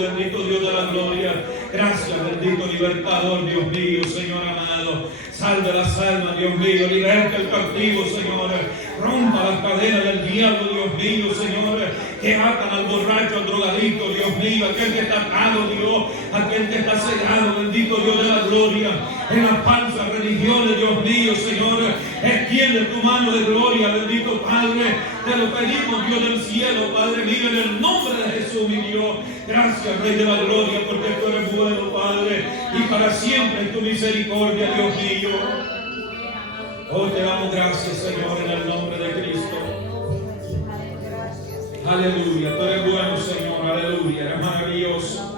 Jesús, bendito Dios de la gloria. Gracias, bendito libertador, Dios mío, Señor amado. Salve las almas, Dios mío, liberta el cautivo, Señor. Rompa las cadenas del diablo, Dios mío, Señor. Que atan al borracho, al drogadicto, Dios mío. Aquel que está atado, Dios. Aquel que está cegado, bendito Dios de la gloria. En las falsas religiones, Dios mío, Señor. Extiende tu mano de gloria, bendito Padre. Te lo pedimos, Dios del cielo, Padre mío, en el nombre de Jesús, mi Dios. Gracias, Rey de la gloria, porque tú eres bueno, Padre. Y para siempre es tu misericordia, Dios mío. Oh, te damos gracias, Señor, en el nombre de Cristo. Aleluya, tú eres bueno, Señor, aleluya, eres maravilloso.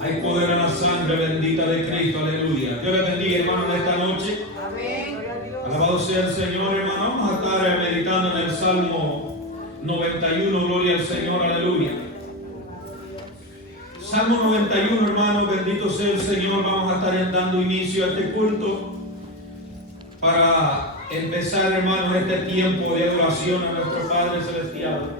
Hay poder en la sangre bendita de Cristo, aleluya. Dios les bendiga, hermano, en esta noche. Alabado sea el Señor, hermano. Vamos a estar meditando en el Salmo 91, gloria al Señor, aleluya. Salmo 91, hermano, bendito sea el Señor. Vamos a estar dando inicio a este culto para empezar, hermano, este tiempo de adoración a nuestro Padre Celestial.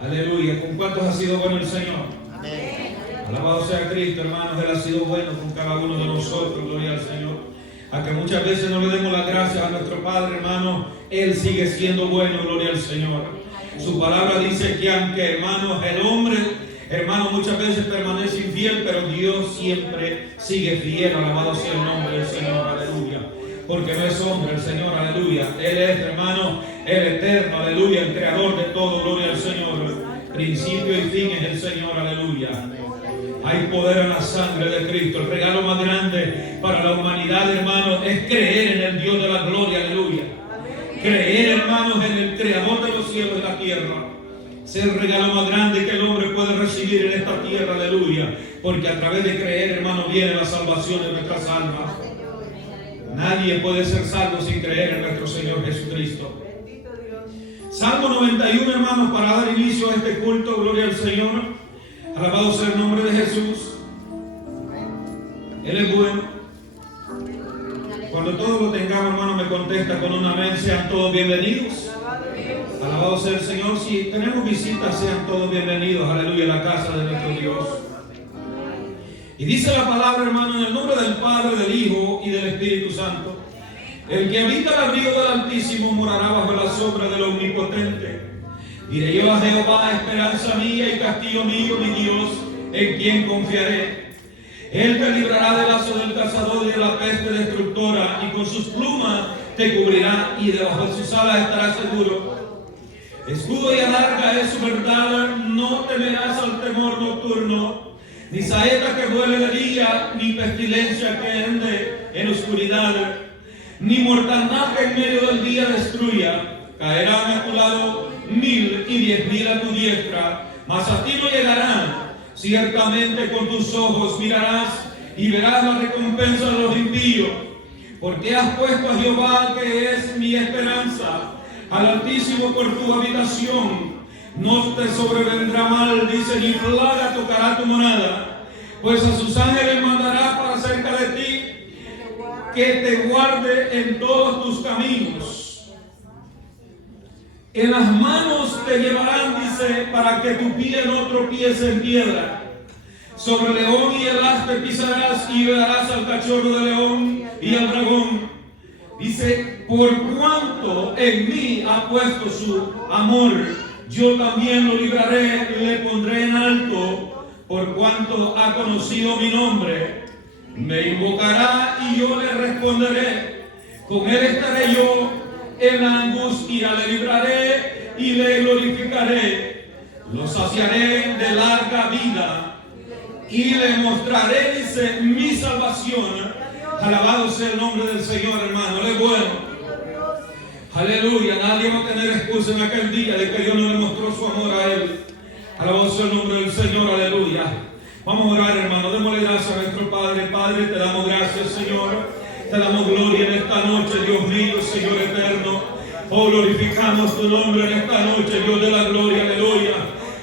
Aleluya. ¿Con cuántos ha sido bueno el Señor? Amén. Alabado sea Cristo, hermanos. Él ha sido bueno con cada uno de nosotros, gloria al Señor. A que muchas veces no le demos las gracias a nuestro Padre, hermano, Él sigue siendo bueno, gloria al Señor. Su palabra dice que aunque, hermanos, el hombre, hermano, muchas veces permanece infiel, pero Dios siempre sigue fiel. Alabado sea el nombre del Señor, aleluya. Porque no es hombre el Señor, aleluya. Él es, hermano, el eterno, aleluya, el creador de todo, gloria al Señor. Principio y fin es el Señor, aleluya. Hay poder en la sangre de Cristo. El regalo más grande para la humanidad, hermanos, es creer en el Dios de la gloria, aleluya. Creer, hermanos, en el creador de los cielos y la tierra. Es el regalo más grande que el hombre puede recibir en esta tierra, aleluya. Porque a través de creer, hermanos, viene la salvación de nuestras almas. Nadie puede ser salvo sin creer en nuestro Señor Jesucristo. Salmo 91, hermanos, para dar inicio a este culto, gloria al Señor. Alabado sea el nombre de Jesús. Él es bueno. Cuando todos lo tengamos, hermano, me contesta con un amén. Sean todos bienvenidos. Alabado sea el Señor. Si tenemos visitas, sean todos bienvenidos. Aleluya, a la casa de nuestro Dios. Y dice la palabra, hermano, en el nombre del Padre, del Hijo y del Espíritu Santo. El que habita el abrigo del Altísimo morará bajo la sombra del Omnipotente. Diré yo a Jehová, esperanza mía y castillo mío, mi Dios, en quien confiaré. Él te librará del lazo del cazador y de la peste destructora, y con sus plumas te cubrirá, y debajo de sus alas estarás seguro. Escudo y adarga es su verdad, no temerás al temor nocturno, ni saeta que vuele de día, ni pestilencia que ande en oscuridad, ni mortandad que en medio del día destruya. Caerán a tu lado 1000 y 10.000 a tu diestra, mas a ti no llegarán. Ciertamente con tus ojos mirarás y verás la recompensa de los impíos. Porque has puesto a Jehová, que es mi esperanza, al Altísimo por tu habitación. No te sobrevendrá mal, dice, ni plaga tocará tu morada. Pues a sus ángeles mandará para cerca de ti, que te guarde en todos tus caminos. En las manos te llevarán, dice, para que tu pie no tropiece en piedra. Sobre el león y el aspe pisarás, y darás al cachorro de león y al dragón. Dice, por cuanto en mí ha puesto su amor, yo también lo libraré y le pondré en alto. Por cuanto ha conocido mi nombre, me invocará y yo le responderé. Con él estaré yo en la angustia, le libraré y le glorificaré. Lo saciaré de larga vida y le mostraré, dice, mi salvación. Alabado sea el nombre del Señor, hermano. Él es bueno. Aleluya. Nadie va a tener excusa en aquel día de que Dios no le mostró su amor a él. Alabado sea el nombre del Señor. Aleluya. Vamos a orar, hermano. Démosle gracias a nuestro Padre. Padre, te damos gracias, Señor. Te damos gloria en esta noche, Dios mío, Señor eterno. Oh, glorificamos tu nombre en esta noche, Dios de la gloria, aleluya.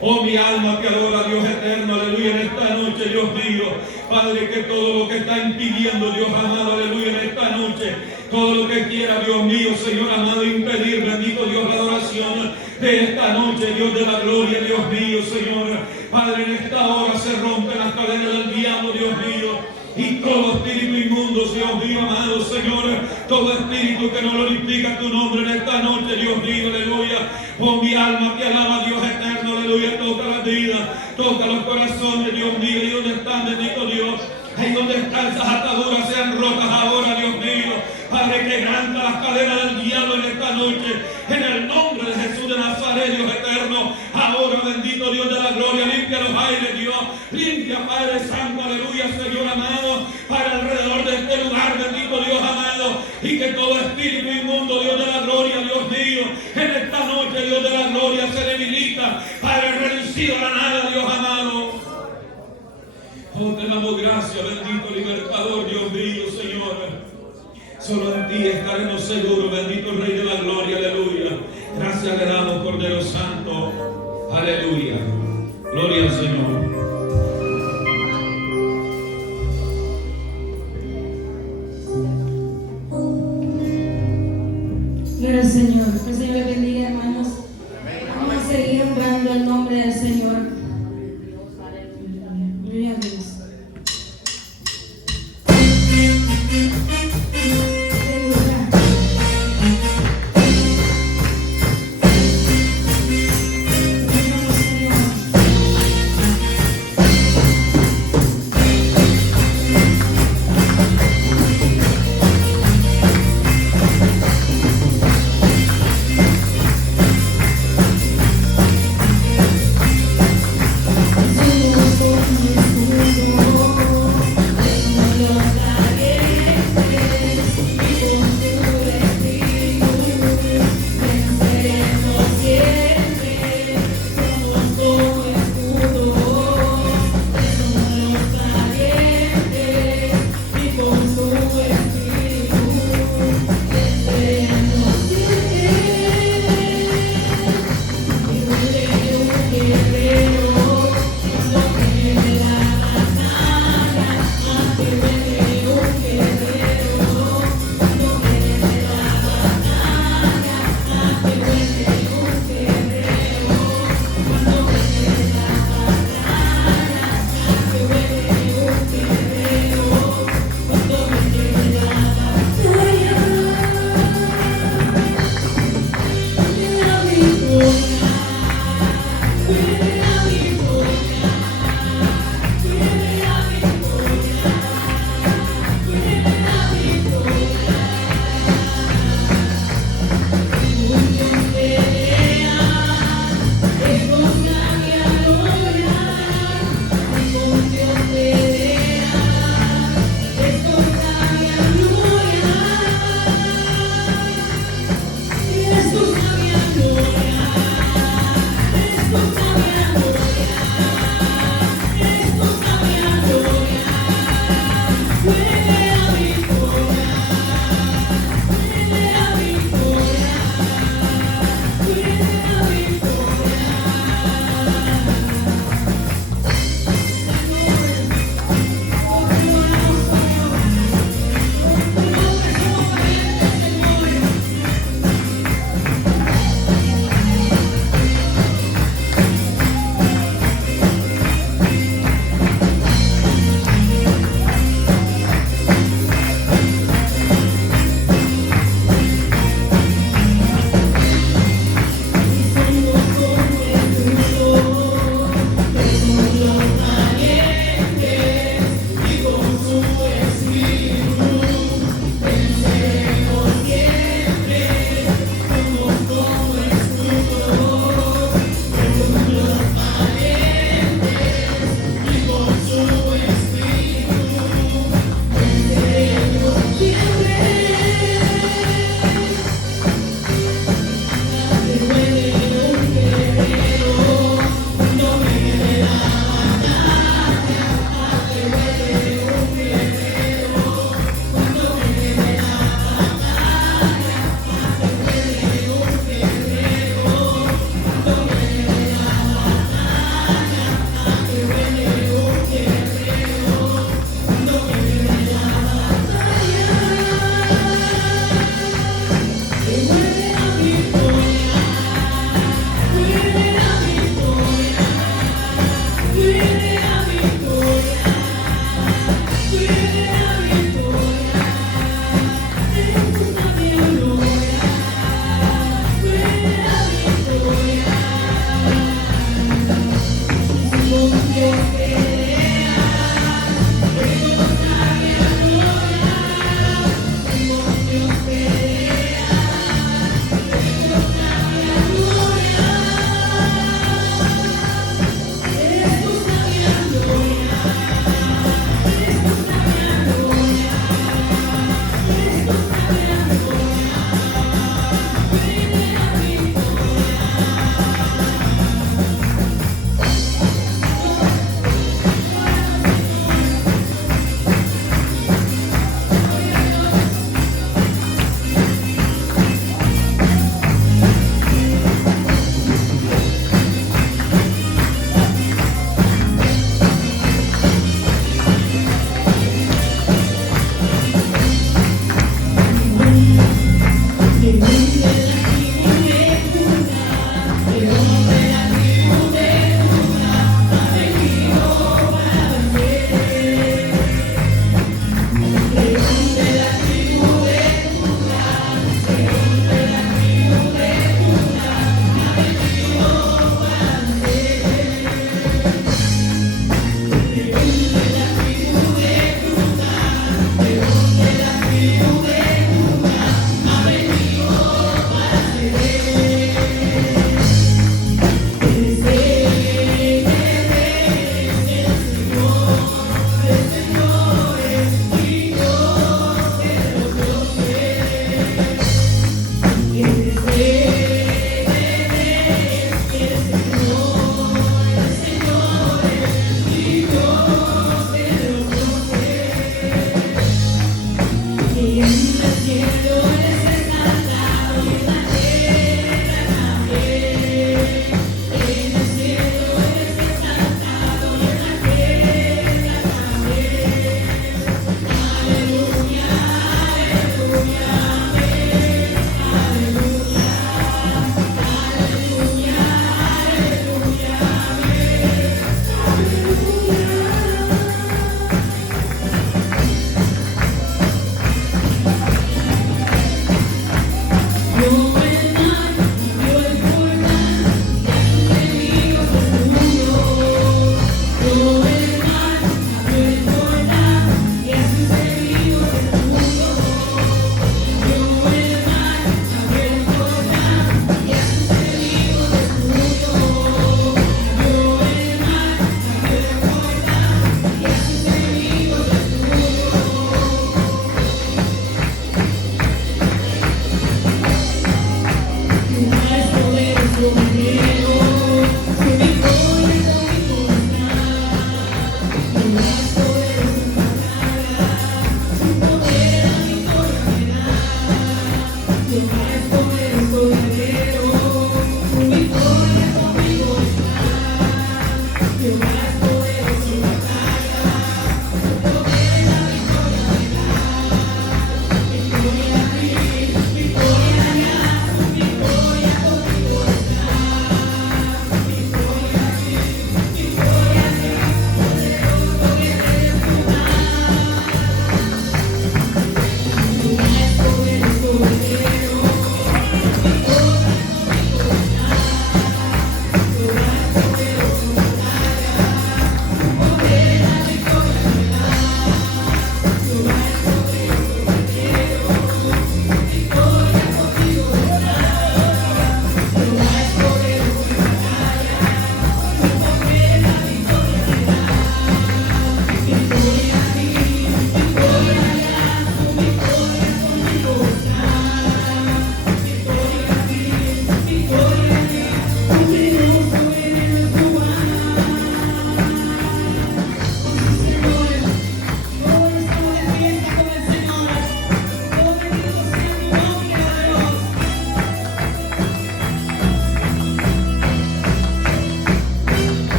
Oh, mi alma que adora a Dios eterno, aleluya, en esta noche, Dios mío. Padre, que todo lo que está impidiendo, Dios amado, aleluya, en esta noche, todo lo que quiera, Dios mío, Señor amado, impedir, bendito Dios, la adoración, de esta noche, Dios de la gloria, Dios mío, Señor. Padre, en esta hora se rompen las cadenas del diablo, Dios mío. Y todo espíritu inmundo, Dios mío, amado Señor, todo espíritu que no glorifica tu nombre en esta noche, Dios mío, aleluya. Oh, mi alma te alaba, Dios eterno, aleluya. Toca la vida, toca los corazones, Dios mío. Y donde están, bendito Dios, ahí donde están esas ataduras sean rotas ahora, Dios mío. Padre, quebranta las cadenas del diablo en esta noche, en el nombre de Jesús de Nazaret, Dios eterno. Ahora, bendito Dios de la gloria, limpia los aires, Dios. Limpia, Padre Santo, aleluya, Señor amado, para alrededor de este lugar, bendito Dios amado. Y que todo espíritu inmundo, Dios de la gloria, Dios mío, en esta noche, Dios de la gloria, se debilita, Padre, reducido a la nada, Dios amado. Oh, te damos gracias, bendito libertador, Dios mío, Señor. Solo en ti estaremos seguros, bendito Rey de la gloria, aleluya. Gracias le damos, Cordero Santo, aleluya. Gloria al Señor. Gloria al Señor. Que el Señor le bendiga, hermanos. Vamos a seguir honrando el nombre del Señor. Gloria a Dios.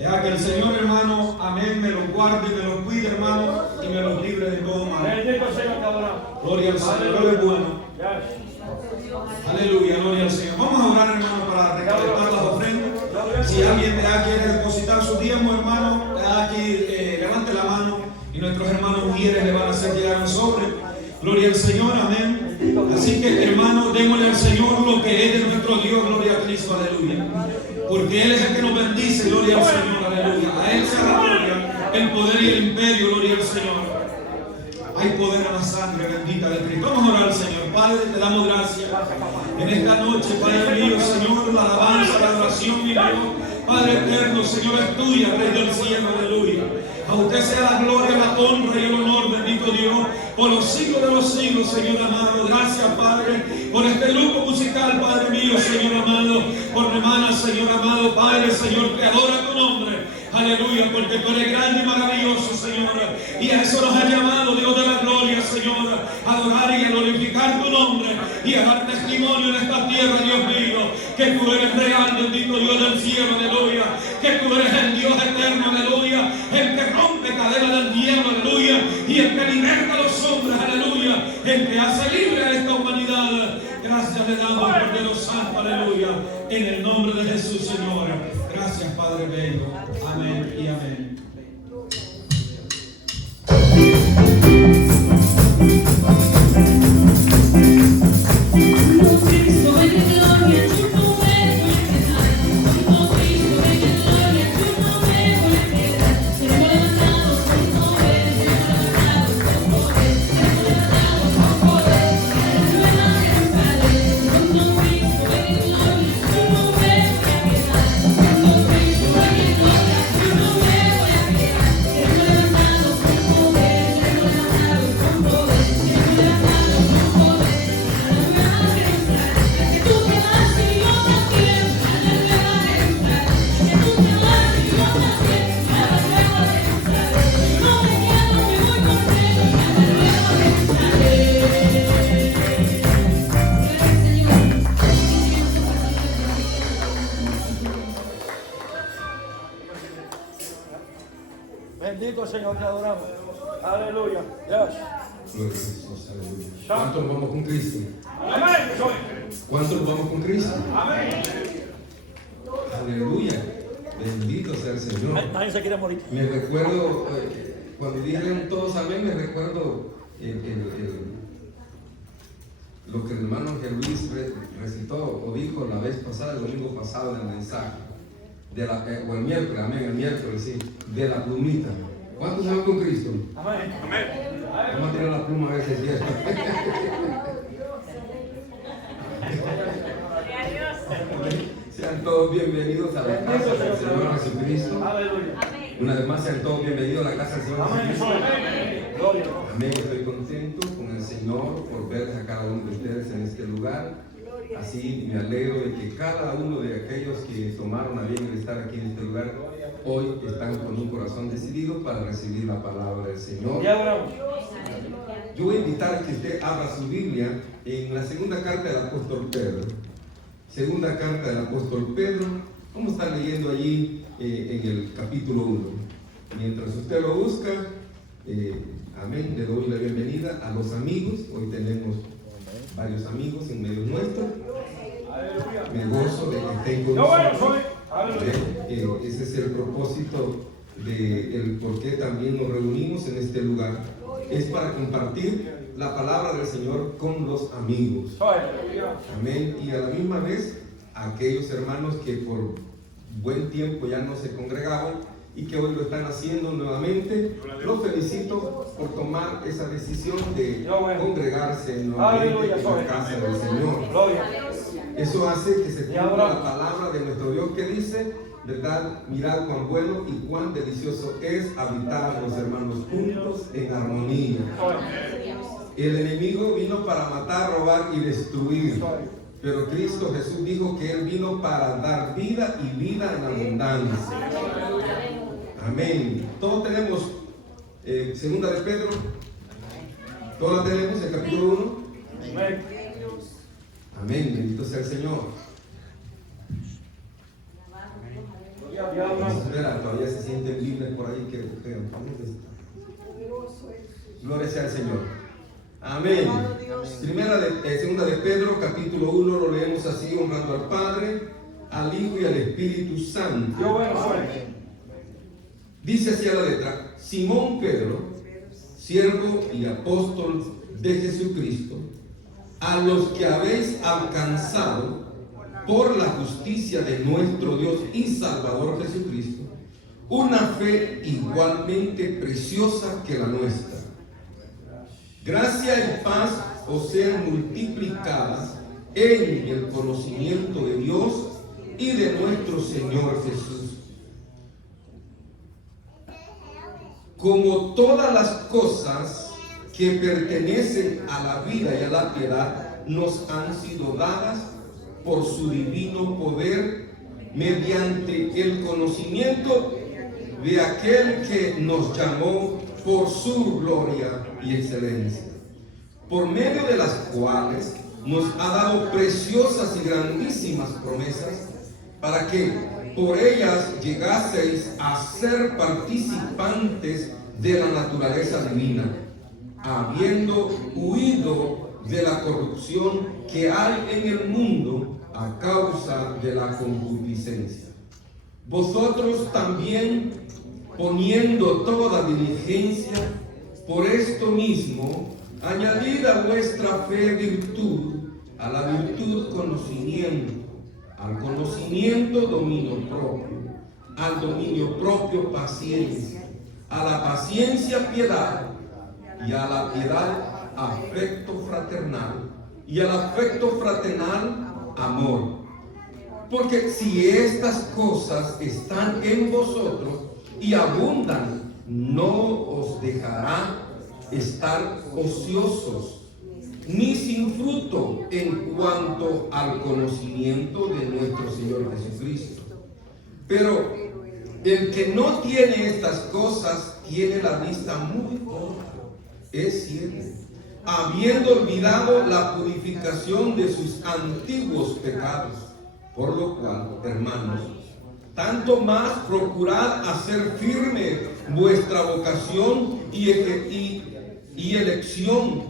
Deja que el Señor, hermano, amén, me los guarde, me los cuide, hermano, y me Aleluya, los libre de todo mal. Bendito Señor, te adoramos. Gloria al Señor, Él es bueno. Aleluya, gloria al Señor. Vamos a orar, hermano, para recolectar las ofrendas. Si alguien de aquí quiere depositar su diezmo, hermano, aquí levante la mano y nuestros hermanos mujeres le van a hacer llegar un sobre. Gloria al Señor, amén. Así que, hermano, démosle al Señor lo que es de nuestro Dios, gloria a Cristo, aleluya. Porque Él es el que nos bendice, gloria al Señor, aleluya. A Él sea la gloria, el poder y el imperio, gloria al Señor. Hay poder en la sangre bendita de Cristo. Vamos a orar al Señor. Padre, te damos gracias en esta noche, Padre mío, Señor, la alabanza, la adoración, mi Dios. Padre eterno, Señor, es tuya, Rey del cielo, aleluya. A usted sea la gloria, la honra y el honor, bendito Dios, por los siglos de los siglos, Señor amado. Gracias, Padre, por este grupo musical, Padre mío, Señor amado, por mi hermana, Señor amado, Padre, Señor, que adora tu nombre. Aleluya, porque tú eres grande y maravilloso, Señor. Y a eso nos ha llamado, Dios de la gloria, Señor, a adorar y a glorificar tu nombre y a dar testimonio en esta tierra, Dios mío, que tú eres real, bendito Dios del cielo, aleluya. Que tú eres el Dios eterno, aleluya. El que rompe cadenas del diablo, aleluya. Y el que liberta a los hombres, aleluya. El que hace libre a esta humanidad. Gracias le damos por Dios santo, aleluya. En el nombre de Jesús, Señor. Gracias, Padre bello. Amén y amén. Bendito Señor, te adoramos. Aleluya. Yes. Gloria a Jesús, aleluya. ¿Cuántos vamos con Cristo? Amén. ¿Cuántos vamos con Cristo? Amén. Aleluya. Bendito sea el Señor. Nadie se quiere morir. Me recuerdo, cuando dijeron todos amén, me recuerdo lo que el hermano Ángel Luis recitó o dijo la vez pasada, el domingo pasado en el mensaje. O el miércoles, amén, el miércoles, sí, de la plumita. ¿Cuántos van con Cristo? Amén. Amén. Vamos a tirar la pluma a veces, ¿cierto? Sean todos bienvenidos a la casa del Señor Jesucristo. Aleluya. Una vez más, sean todos bienvenidos a la casa del Señor Jesucristo. Amén. Gloria. Amén, estoy contento con el Señor por ver a cada uno de ustedes en este lugar. Así me alegro de que cada uno de aquellos que tomaron a bien el estar aquí en este lugar, hoy están con un corazón decidido para recibir la palabra del Señor. Ya oramos. Yo voy a invitar a que usted abra su Biblia en la segunda carta del apóstol Pedro. Segunda carta del apóstol Pedro. Vamos a estar leyendo allí en el capítulo 1. Mientras usted lo busca, amén, le doy la bienvenida a los amigos. Hoy tenemos varios amigos en medio nuestro. Me gozo de que estén con nosotros. Ese es el propósito del por qué también nos reunimos en este lugar. Es para compartir la palabra del Señor con los amigos. Amén. Y a la misma vez, aquellos hermanos que por buen tiempo ya no se congregaban y que hoy lo están haciendo nuevamente, los felicito por tomar esa decisión de congregarse nuevamente en la casa del Señor. Eso hace que se cumpla la palabra de nuestro Dios que dice, ¿verdad? Mirad cuán bueno y cuán delicioso es habitar los hermanos juntos en armonía. El enemigo vino para matar, robar y destruir. Pero Cristo Jesús dijo que Él vino para dar vida y vida en abundancia. Amén. Todos tenemos segunda de Pedro. Todos la tenemos, el capítulo 1. Amén. Amén. Bendito sea el Señor. Espera, todavía se sienten libres por ahí que ¿dónde está? Gloria sea al Señor. Amén. Segunda de Pedro, capítulo 1, lo leemos así, honrando al Padre, al Hijo y al Espíritu Santo. Yo bueno soy. Dice así a la letra: Simón Pedro, siervo y apóstol de Jesucristo, a los que habéis alcanzado por la justicia de nuestro Dios y Salvador Jesucristo, una fe igualmente preciosa que la nuestra. Gracia y paz os sean multiplicadas en el conocimiento de Dios y de nuestro Señor Jesús. Como todas las cosas que pertenecen a la vida y a la piedad nos han sido dadas por su divino poder, mediante el conocimiento de aquel que nos llamó por su gloria y excelencia, por medio de las cuales nos ha dado preciosas y grandísimas promesas, para que por ellas llegaseis a ser participantes de la naturaleza divina, habiendo huido de la corrupción que hay en el mundo a causa de la concupiscencia. Vosotros también, poniendo toda diligencia, por esto mismo, añadid a vuestra fe virtud, a la virtud conocimiento, al conocimiento dominio propio, al dominio propio paciencia, a la paciencia piedad, y a la piedad afecto fraternal, y al afecto fraternal amor. Porque si estas cosas están en vosotros y abundan, no os dejará estar ociosos, ni sin fruto en cuanto al conocimiento de nuestro Señor Jesucristo. Pero el que no tiene estas cosas tiene la vista muy corta, es ciego, habiendo olvidado la purificación de sus antiguos pecados. Por lo cual, hermanos, tanto más procurad hacer firme vuestra vocación y elección,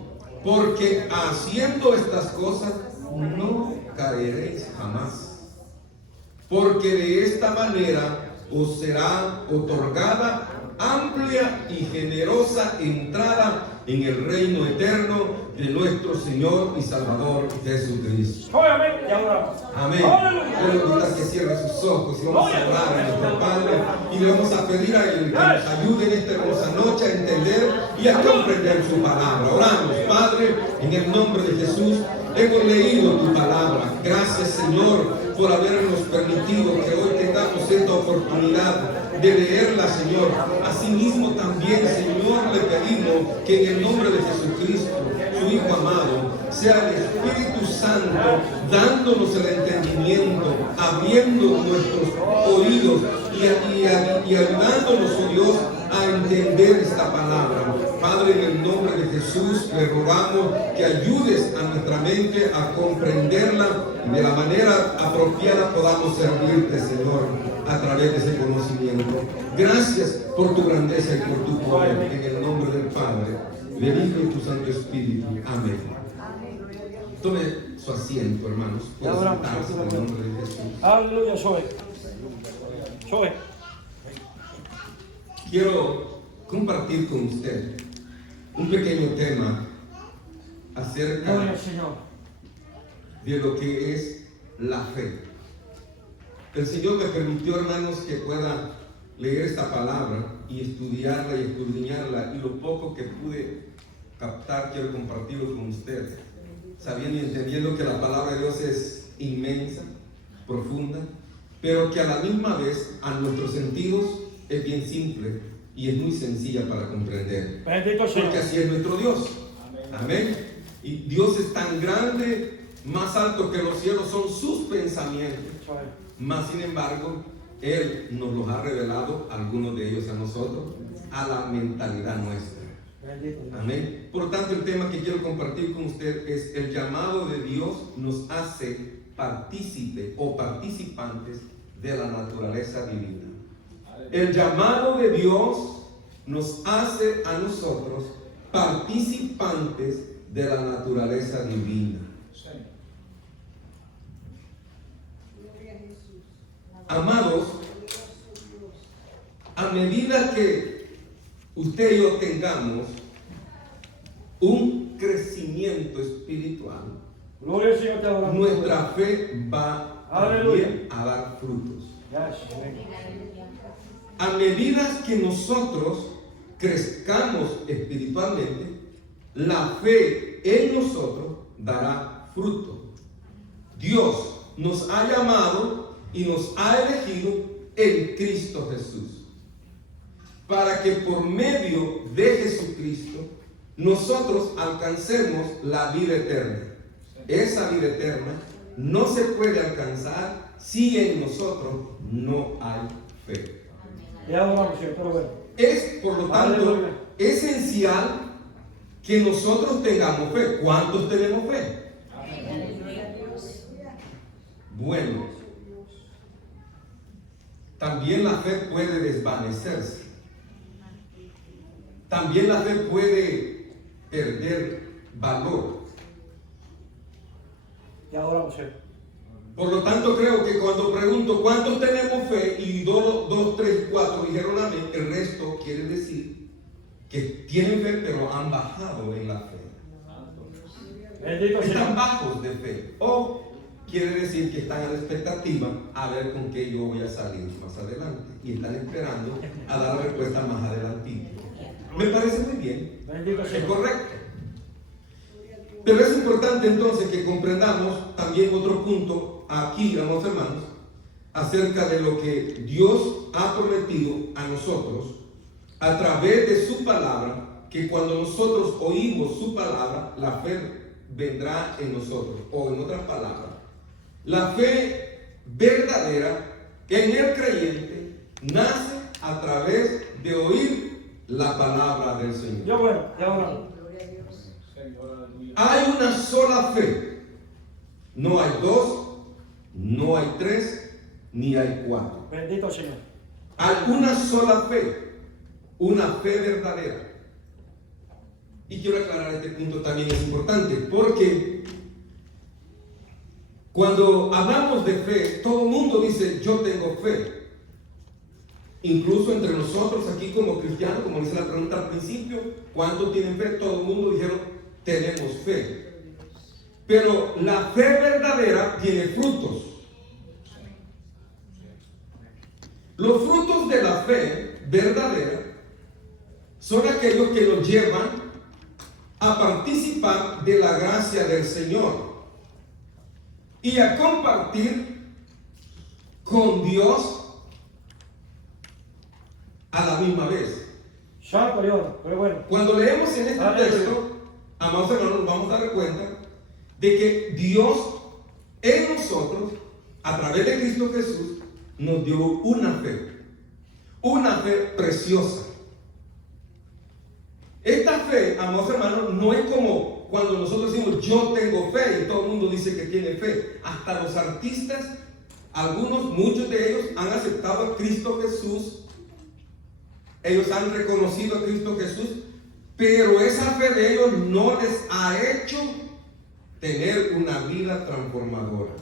porque haciendo estas cosas no caeréis jamás. Porque de esta manera os será otorgada amplia y generosa entrada en el reino eterno de nuestro Señor y Salvador Jesucristo. Amén. Y adoramos. Amén. Quiero invitar que cierre sus ojos y vamos a orar a nuestro Padre y le vamos a pedir a Él que nos ayude en esta hermosa noche a entender y a comprender su palabra. Oramos, Padre, en el nombre de Jesús. Hemos leído tu palabra. Gracias, Señor, por habernos permitido que hoy tengamos esta oportunidad de leerla, Señor. Asimismo también, Señor, le pedimos que en el nombre de Jesucristo, su Hijo amado, sea el Espíritu Santo dándonos el entendimiento, abriendo nuestros oídos y ayudándonos, oh Dios, a entender esta palabra. Padre, en el nombre de Jesús, le rogamos que ayudes a nuestra mente a comprenderla y de la manera apropiada podamos servirte, Señor, a través de ese conocimiento. Gracias por tu grandeza y por tu poder. En el nombre del Padre, del Hijo y tu Santo Espíritu. Amén. Tome su asiento, hermanos. Puede sentarse en el nombre de Jesús. Aleluya, soy. Quiero compartir con usted un pequeño tema acerca Gloria al Señor. de lo que es la fe. El Señor me permitió, hermanos, que pueda leer esta palabra y estudiarla y escudriñarla, y lo poco que pude captar quiero compartirlo con ustedes, sabiendo y entendiendo que la palabra de Dios es inmensa, profunda, pero que a la misma vez a nuestros sentidos es bien simple y es muy sencilla para comprender. Bendito sea. Porque así es nuestro Dios. Amén. Y Dios es tan grande, más alto que los cielos son sus pensamientos. Mas sin embargo, Él nos los ha revelado, algunos de ellos a nosotros, a la mentalidad nuestra. Amén. Por lo tanto, el tema que quiero compartir con usted es: el llamado de Dios nos hace partícipe o participantes de la naturaleza divina. El llamado de Dios nos hace a nosotros participantes de la naturaleza divina. Amados, a medida que usted y yo tengamos un crecimiento espiritual, Gloria al Señor, te adoramos. nuestra fe va Aleluya. también a dar frutos. Yes. A medida que nosotros crezcamos espiritualmente, la fe en nosotros dará fruto. Dios nos ha llamado y nos ha elegido en Cristo Jesús, para que por medio de Jesucristo nosotros alcancemos la vida eterna. Esa vida eterna no se puede alcanzar si en nosotros no hay fe. Te adoramos, Señor, pero bueno. Es, por lo tanto, Aleluya. esencial que nosotros tengamos fe. ¿Cuántos tenemos fe? Bueno, también la fe puede desvanecerse. También la fe puede perder valor. Te adoramos, Señor. Por lo tanto, creo que cuando pregunto cuántos tenemos fe y 2, 3, 4 dijeron amén, el resto quiere decir que tienen fe pero han bajado en la fe. Bendito Están Señor. bajos de fe. O quiere decir que están a la expectativa a ver con qué yo voy a salir más adelante. Y están esperando a dar la respuesta más adelantito. Me parece muy bien. Bendito Es Señor. correcto. Pero es importante entonces que comprendamos también otro punto aquí, amados hermanos, acerca de lo que Dios ha prometido a nosotros a través de su palabra, que cuando nosotros oímos su palabra, la fe vendrá en nosotros. O en otras palabras, la fe verdadera en el creyente nace a través de oír la palabra del Señor. Yo bueno, te adoramos. Hay una sola fe. No hay 2, no hay 3, ni hay 4. Bendito Señor. Hay una sola fe, una fe verdadera. Y quiero aclarar este punto también, es importante, porque cuando hablamos de fe, todo el mundo dice yo tengo fe. Incluso entre nosotros aquí como cristianos, como dice la pregunta al principio, ¿cuántos tienen fe? Todo el mundo dijeron tenemos fe. Pero la fe verdadera tiene frutos. Los frutos de la fe verdadera son aquellos que nos llevan a participar de la gracia del Señor y a compartir con Dios a la misma vez. Santo Dios, pero bueno. Cuando leemos en este Aleluya. texto, amados hermanos, nos vamos a dar cuenta de que Dios en nosotros, a través de Cristo Jesús, nos dio una fe preciosa. Esta fe, amados hermanos, no es como cuando nosotros decimos yo tengo fe y todo el mundo dice que tiene fe. Hasta los artistas, muchos de ellos han aceptado a Cristo Jesús. Ellos han reconocido a Cristo Jesús, pero esa fe de ellos no les ha hecho tener una vida transformadora.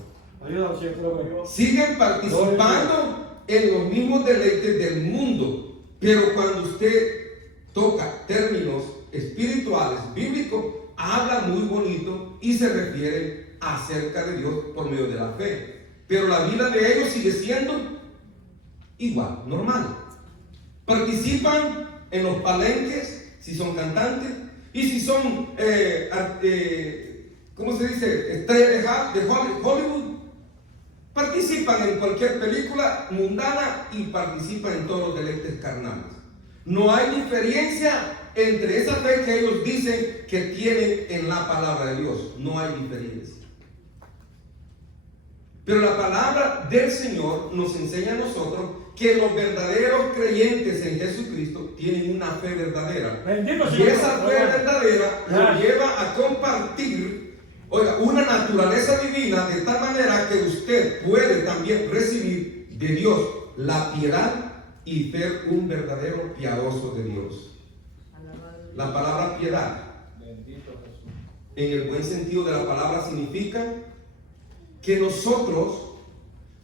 Ayúdanos, Señor, pero bueno. Siguen participando en los mismos deleites del mundo, pero cuando usted toca términos espirituales, bíblicos, habla muy bonito y se refiere acerca de Dios por medio de la fe. Pero la vida de ellos sigue siendo igual, normal. Participan en los palenques, si son cantantes, y si son, ¿cómo se dice? Estrellas de Hollywood. Participan en cualquier película mundana y participan en todos los deleites carnales. No hay diferencia entre esa fe que ellos dicen que tienen en la palabra de Dios. No hay diferencia. Pero la palabra del Señor nos enseña a nosotros que los verdaderos creyentes en Jesucristo tienen una fe verdadera. Bendito Y Señor. esa fe verdadera nos lleva a compartir, una naturaleza divina, de tal manera que usted puede también recibir de Dios la piedad y ser un verdadero piadoso de Dios. La palabra piedad, en el buen sentido de la palabra, significa que nosotros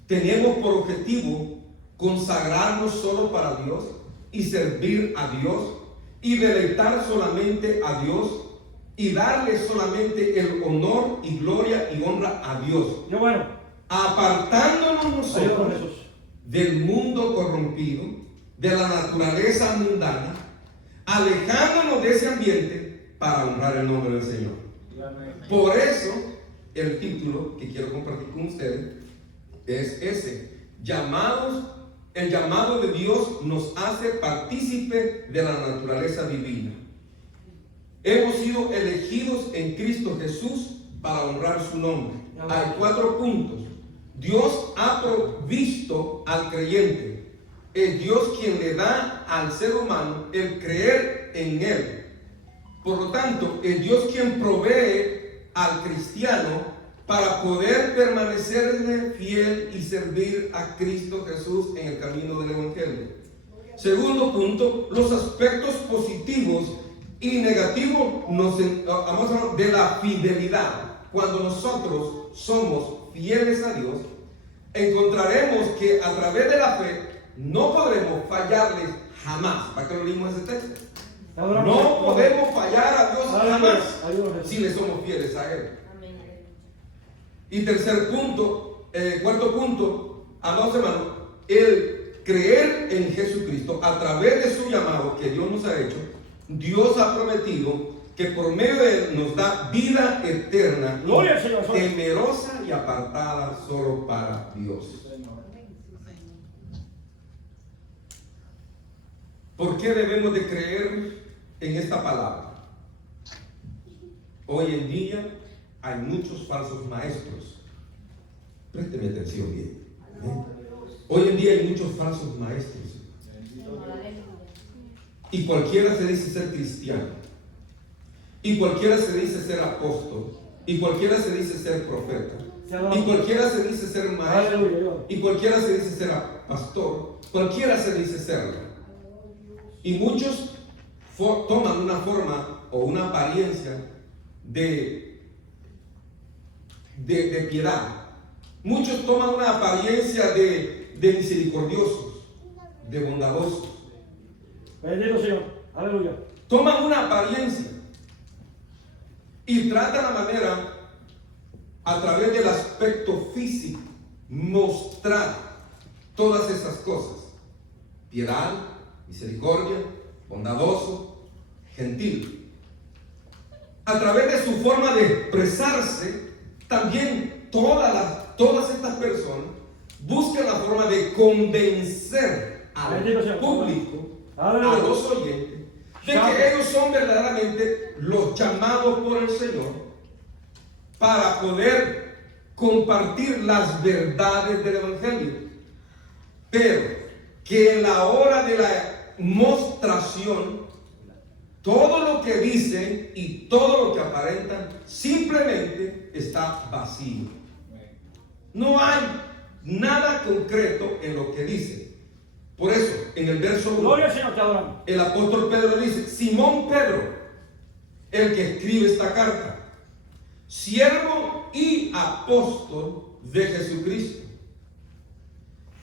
tenemos por objetivo consagrarnos solo para Dios y servir a Dios y deleitar solamente a Dios y darle solamente el honor y gloria y honra a Dios, Yo bueno. apartándonos Ayúdanos, nosotros Jesús. del mundo corrompido, de la naturaleza mundana, alejándonos de ese ambiente para honrar el nombre del Señor. Por eso el título que quiero compartir con ustedes es ese: llamados. El llamado de Dios nos hace partícipe de la naturaleza divina. Hemos sido elegidos en Cristo Jesús para honrar su nombre. Hay 4 puntos. Dios ha provisto al creyente. Es Dios quien le da al ser humano el creer en Él. Por lo tanto, es Dios quien provee al cristiano para poder permanecerle fiel y servir a Cristo Jesús en el camino del Evangelio. Segundo punto, los aspectos positivos y negativos vamos a hablar de la fidelidad. Cuando nosotros somos fieles a Dios, encontraremos que a través de la fe no podremos fallarles jamás. ¿Para qué lo leímos ese texto? No podemos fallar a Dios jamás si le somos fieles a Él. Y tercer punto, cuarto punto, amados hermanos, el creer en Jesucristo a través de su llamado que Dios nos ha hecho. Dios ha prometido que por medio de Él nos da vida eterna, Gloria al Señor. temerosa y apartada solo para Dios. ¿Por qué debemos de creer en esta palabra? Hoy en día hay muchos falsos maestros. Présteme atención bien. Hoy en día hay muchos falsos maestros. Y cualquiera se dice ser cristiano. Y cualquiera se dice ser apóstol. Y cualquiera se dice ser profeta. Y cualquiera se dice ser maestro. Y cualquiera se dice ser pastor. Cualquiera se dice serlo. Y muchos toman una forma o una apariencia de piedad. Muchos toman una apariencia de misericordiosos, de bondadosos. Bendito Señor. Aleluya. Toman una apariencia y tratan la manera, a través del aspecto físico, mostrar todas esas cosas: piedad, misericordia, bondadoso, gentil. A través de su forma de expresarse, también todas estas personas buscan la forma de convencer al público, a los oyentes, de que ellos son verdaderamente los llamados por el Señor para poder compartir las verdades del Evangelio. Pero que en la hora de la mostración, todo lo que dicen y todo lo que aparentan simplemente está vacío. No hay nada concreto en lo que dicen. Por eso, en el verso 1, Gloria al Señor, te adoramos. el apóstol Pedro dice: Simón Pedro, el que escribe esta carta, siervo y apóstol de Jesucristo.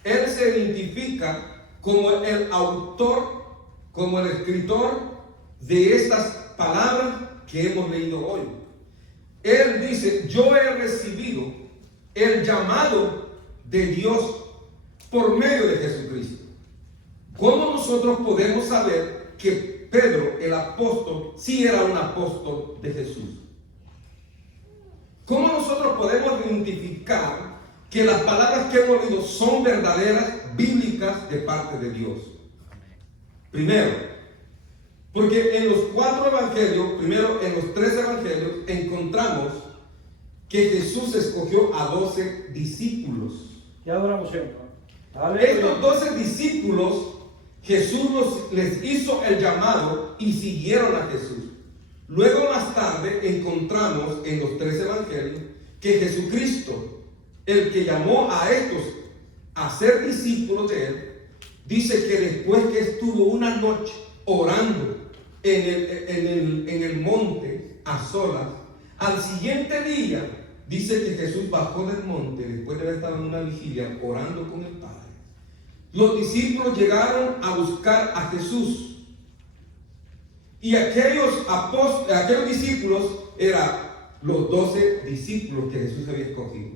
Él se identifica como el autor, como el escritor de estas palabras que hemos leído hoy. Él dice: yo he recibido el llamado de Dios por medio de Jesucristo. ¿Cómo nosotros podemos saber que Pedro, el apóstol, sí era un apóstol de Jesús? ¿Cómo nosotros podemos identificar que las palabras que hemos leído son verdaderas, bíblicas, de parte de Dios? Primero, porque en los 4 evangelios, primero en los 3 evangelios, encontramos que Jesús escogió a 12 discípulos. Te adoramos, Señor. Estos 12 discípulos, Jesús les hizo el llamado y siguieron a Jesús. Luego, más tarde, encontramos en los 3 evangelios que Jesucristo, el que llamó a estos a ser discípulos de Él, dice que después que estuvo una noche orando en el monte a solas. Al siguiente día dice que Jesús bajó del monte después de haber estado en una vigilia orando con el Padre. Los discípulos llegaron a buscar a Jesús y aquellos discípulos eran los 12 discípulos que Jesús había escogido.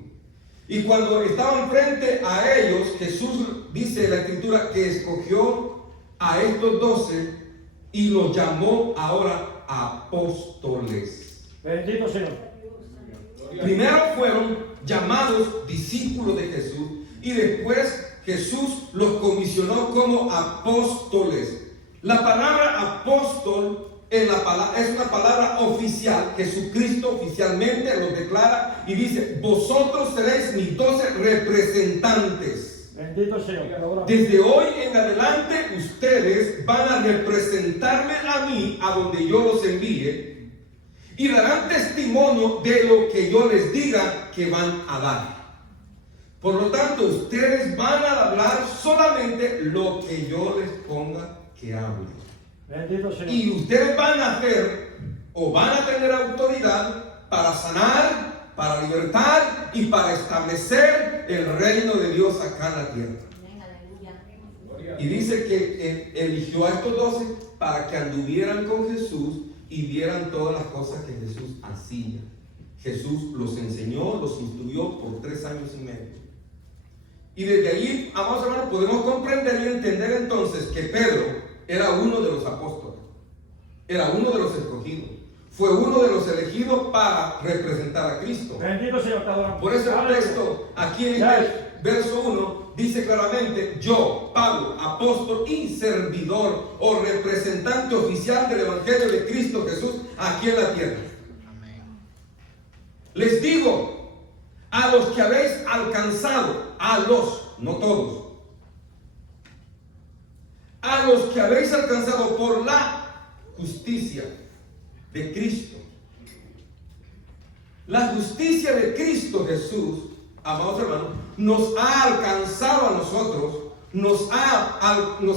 Y cuando estaban frente a ellos, Jesús dice en la Escritura que escogió a estos 12 y los llamó ahora apóstoles. Bendito Señor. Primero fueron llamados discípulos de Jesús y después Jesús los comisionó como apóstoles. La palabra apóstol es una palabra oficial. Jesucristo oficialmente los declara y dice: vosotros seréis mis 12 representantes. Bendito Señor. Desde hoy en adelante ustedes van a representarme a mí a donde yo los envíe y darán testimonio de lo que yo les diga que van a dar. Por lo tanto, ustedes van a hablar solamente lo que yo les ponga que hablen. Bendito Señor. Y ustedes van a hacer o van a tener autoridad para sanar, para libertar y para establecer el reino de Dios acá en la tierra. Y dice que eligió a estos 12 para que anduvieran con Jesús y vieran todas las cosas que Jesús hacía. Jesús los enseñó, los instruyó por 3 años y medio. Y desde allí, amados hermanos, podemos comprender y entender entonces que Pedro era uno de los apóstoles, era uno de los escogidos, fue uno de los elegidos para representar a Cristo. Bendito Señor, te adoramos. Por eso el texto aquí en este verso 1 dice claramente: yo, Pablo, apóstol y servidor o representante oficial del Evangelio de Cristo Jesús aquí en la tierra. Les digo, a los que habéis alcanzado, no todos, a los que habéis alcanzado por la justicia de Cristo. La justicia de Cristo Jesús, amados hermanos, nos ha alcanzado a nosotros, nos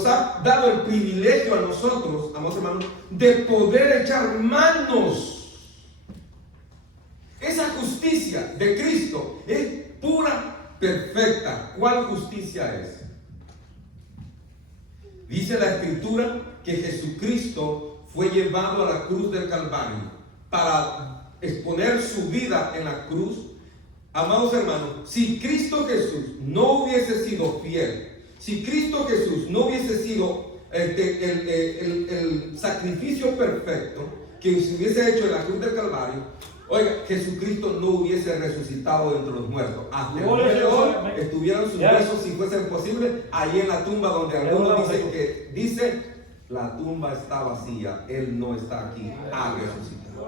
ha dado el privilegio a nosotros, amados hermanos, de poder echar manos. Esa justicia de Cristo es pura, perfecta. ¿Cuál justicia es? Dice la Escritura que Jesucristo fue llevado a la cruz del Calvario para exponer su vida en la cruz. Amados hermanos, si Cristo Jesús no hubiese sido fiel, si Cristo Jesús no hubiese sido el sacrificio perfecto que se hubiese hecho en la cruz del Calvario, oiga, Jesucristo no hubiese resucitado entre los muertos. Hasta el día de hoy estuvieran sus huesos, si fuese posible, ahí en la tumba donde algunos dicen que la tumba está vacía, Él no está aquí, ha resucitado.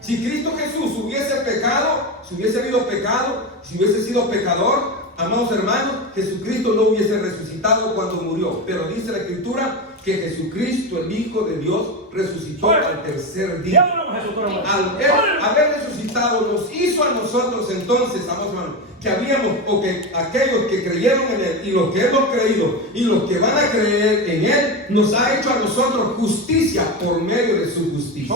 Si Cristo Jesús hubiese pecado, si hubiese habido pecado, si hubiese sido pecador, amados hermanos, Jesucristo no hubiese resucitado cuando murió. Pero dice la Escritura que Jesucristo, el Hijo de Dios, resucitó al tercer día. Al haber resucitado, nos hizo a nosotros entonces, amados hermanos, que habíamos, o que aquellos que creyeron en Él, y los que hemos creído, y los que van a creer en Él, nos ha hecho a nosotros justicia por medio de su justicia.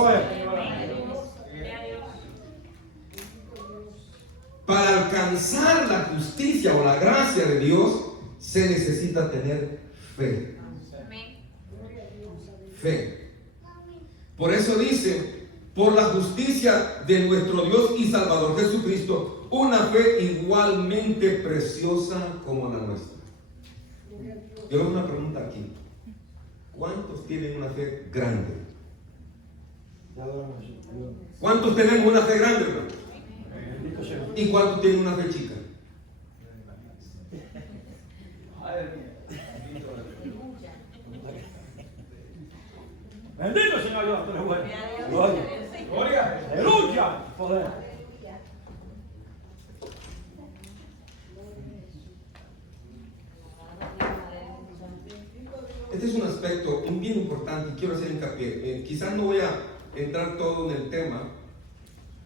Para alcanzar la justicia o la gracia de Dios, se necesita tener fe. Fe. Por eso dice: por la justicia de nuestro Dios y Salvador Jesucristo, una fe igualmente preciosa como la nuestra. Yo hago una pregunta aquí: ¿cuántos tienen una fe grande? ¿Cuántos tenemos una fe grande, hermano? ¿Y cuántos tienen una fe chica? Bendito Señor Dios, tú eres bueno. Gloria. Aleluya. Poder. Este es un aspecto bien importante y quiero hacer hincapié. Quizás no voy a entrar todo en el tema,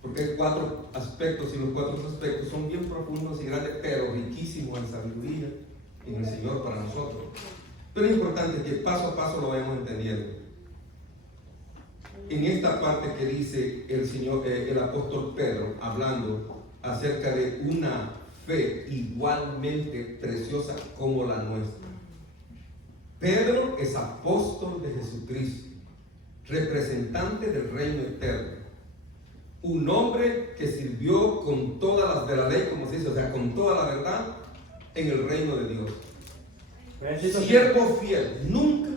porque hay 4 aspectos y los 4 aspectos son bien profundos y grandes, pero riquísimos en sabiduría en el Señor para nosotros. Pero es importante que paso a paso lo vayamos entendiendo. en esta parte que dice el apóstol Pedro, hablando acerca de una fe igualmente preciosa como la nuestra. Pedro es apóstol de Jesucristo, representante del reino eterno, un hombre que sirvió con todas las de la ley, como se dice, o sea, con toda la verdad en el reino de Dios. Siervo fiel, nunca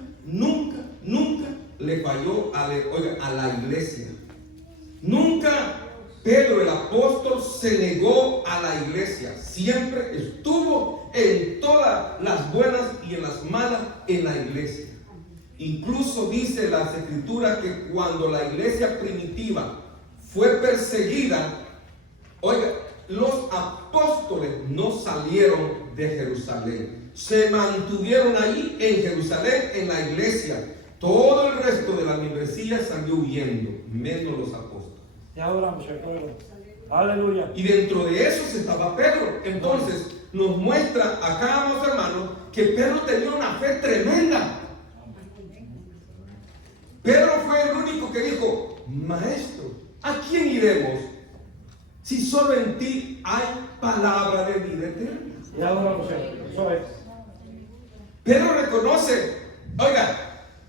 le falló a la iglesia. Nunca Pedro el apóstol se negó a la iglesia. Siempre estuvo en todas las buenas y en las malas en la iglesia. Incluso dice las escrituras que cuando la iglesia primitiva fue perseguida, los apóstoles no salieron de Jerusalén. Se mantuvieron ahí en Jerusalén, en la iglesia. Todo el resto de la membresía salió huyendo, menos los apóstoles. Ya oramos, hermano. Aleluya. Y dentro de esos estaba Pedro. Entonces nos muestra acá, amados hermanos, que Pedro tenía una fe tremenda. Pedro fue el único que dijo: Maestro, ¿a quién iremos si solo en ti hay palabra de vida eterna? Ya oramos, hermano. Pedro reconoce,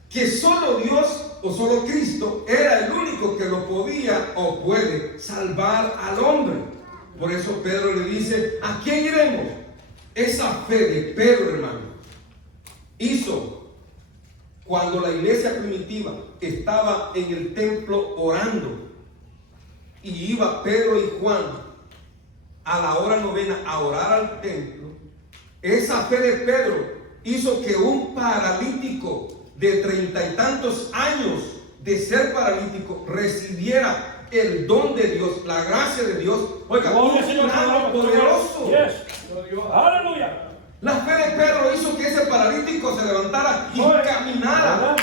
que solo Dios o solo Cristo era el único que lo podía o puede salvar al hombre. Por eso Pedro le dice: ¿a quién iremos? Esa fe de Pedro, hermano, hizo cuando la iglesia primitiva estaba en el templo orando y iba Pedro y Juan a la hora novena a orar al templo. Esa fe de Pedro hizo que un paralítico de 30 y tantos años de ser paralítico recibiera el don de Dios, la gracia de Dios. Un milagro poderoso. Aleluya. La fe de Pedro hizo que ese paralítico se levantara y caminara.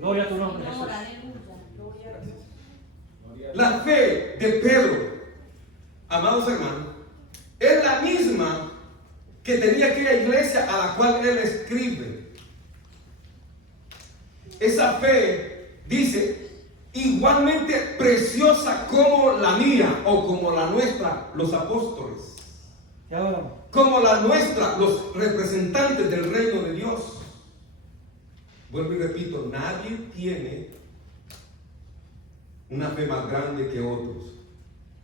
Gloria a tu nombre, Jesús. La fe de Pedro, amados hermanos, es la misma que tenía aquella iglesia a la cual él escribe. Esa fe, dice, igualmente preciosa como la mía o como la nuestra, los apóstoles. Como la nuestra, los representantes del reino de Dios. Vuelvo y repito, nadie tiene una fe más grande que otros.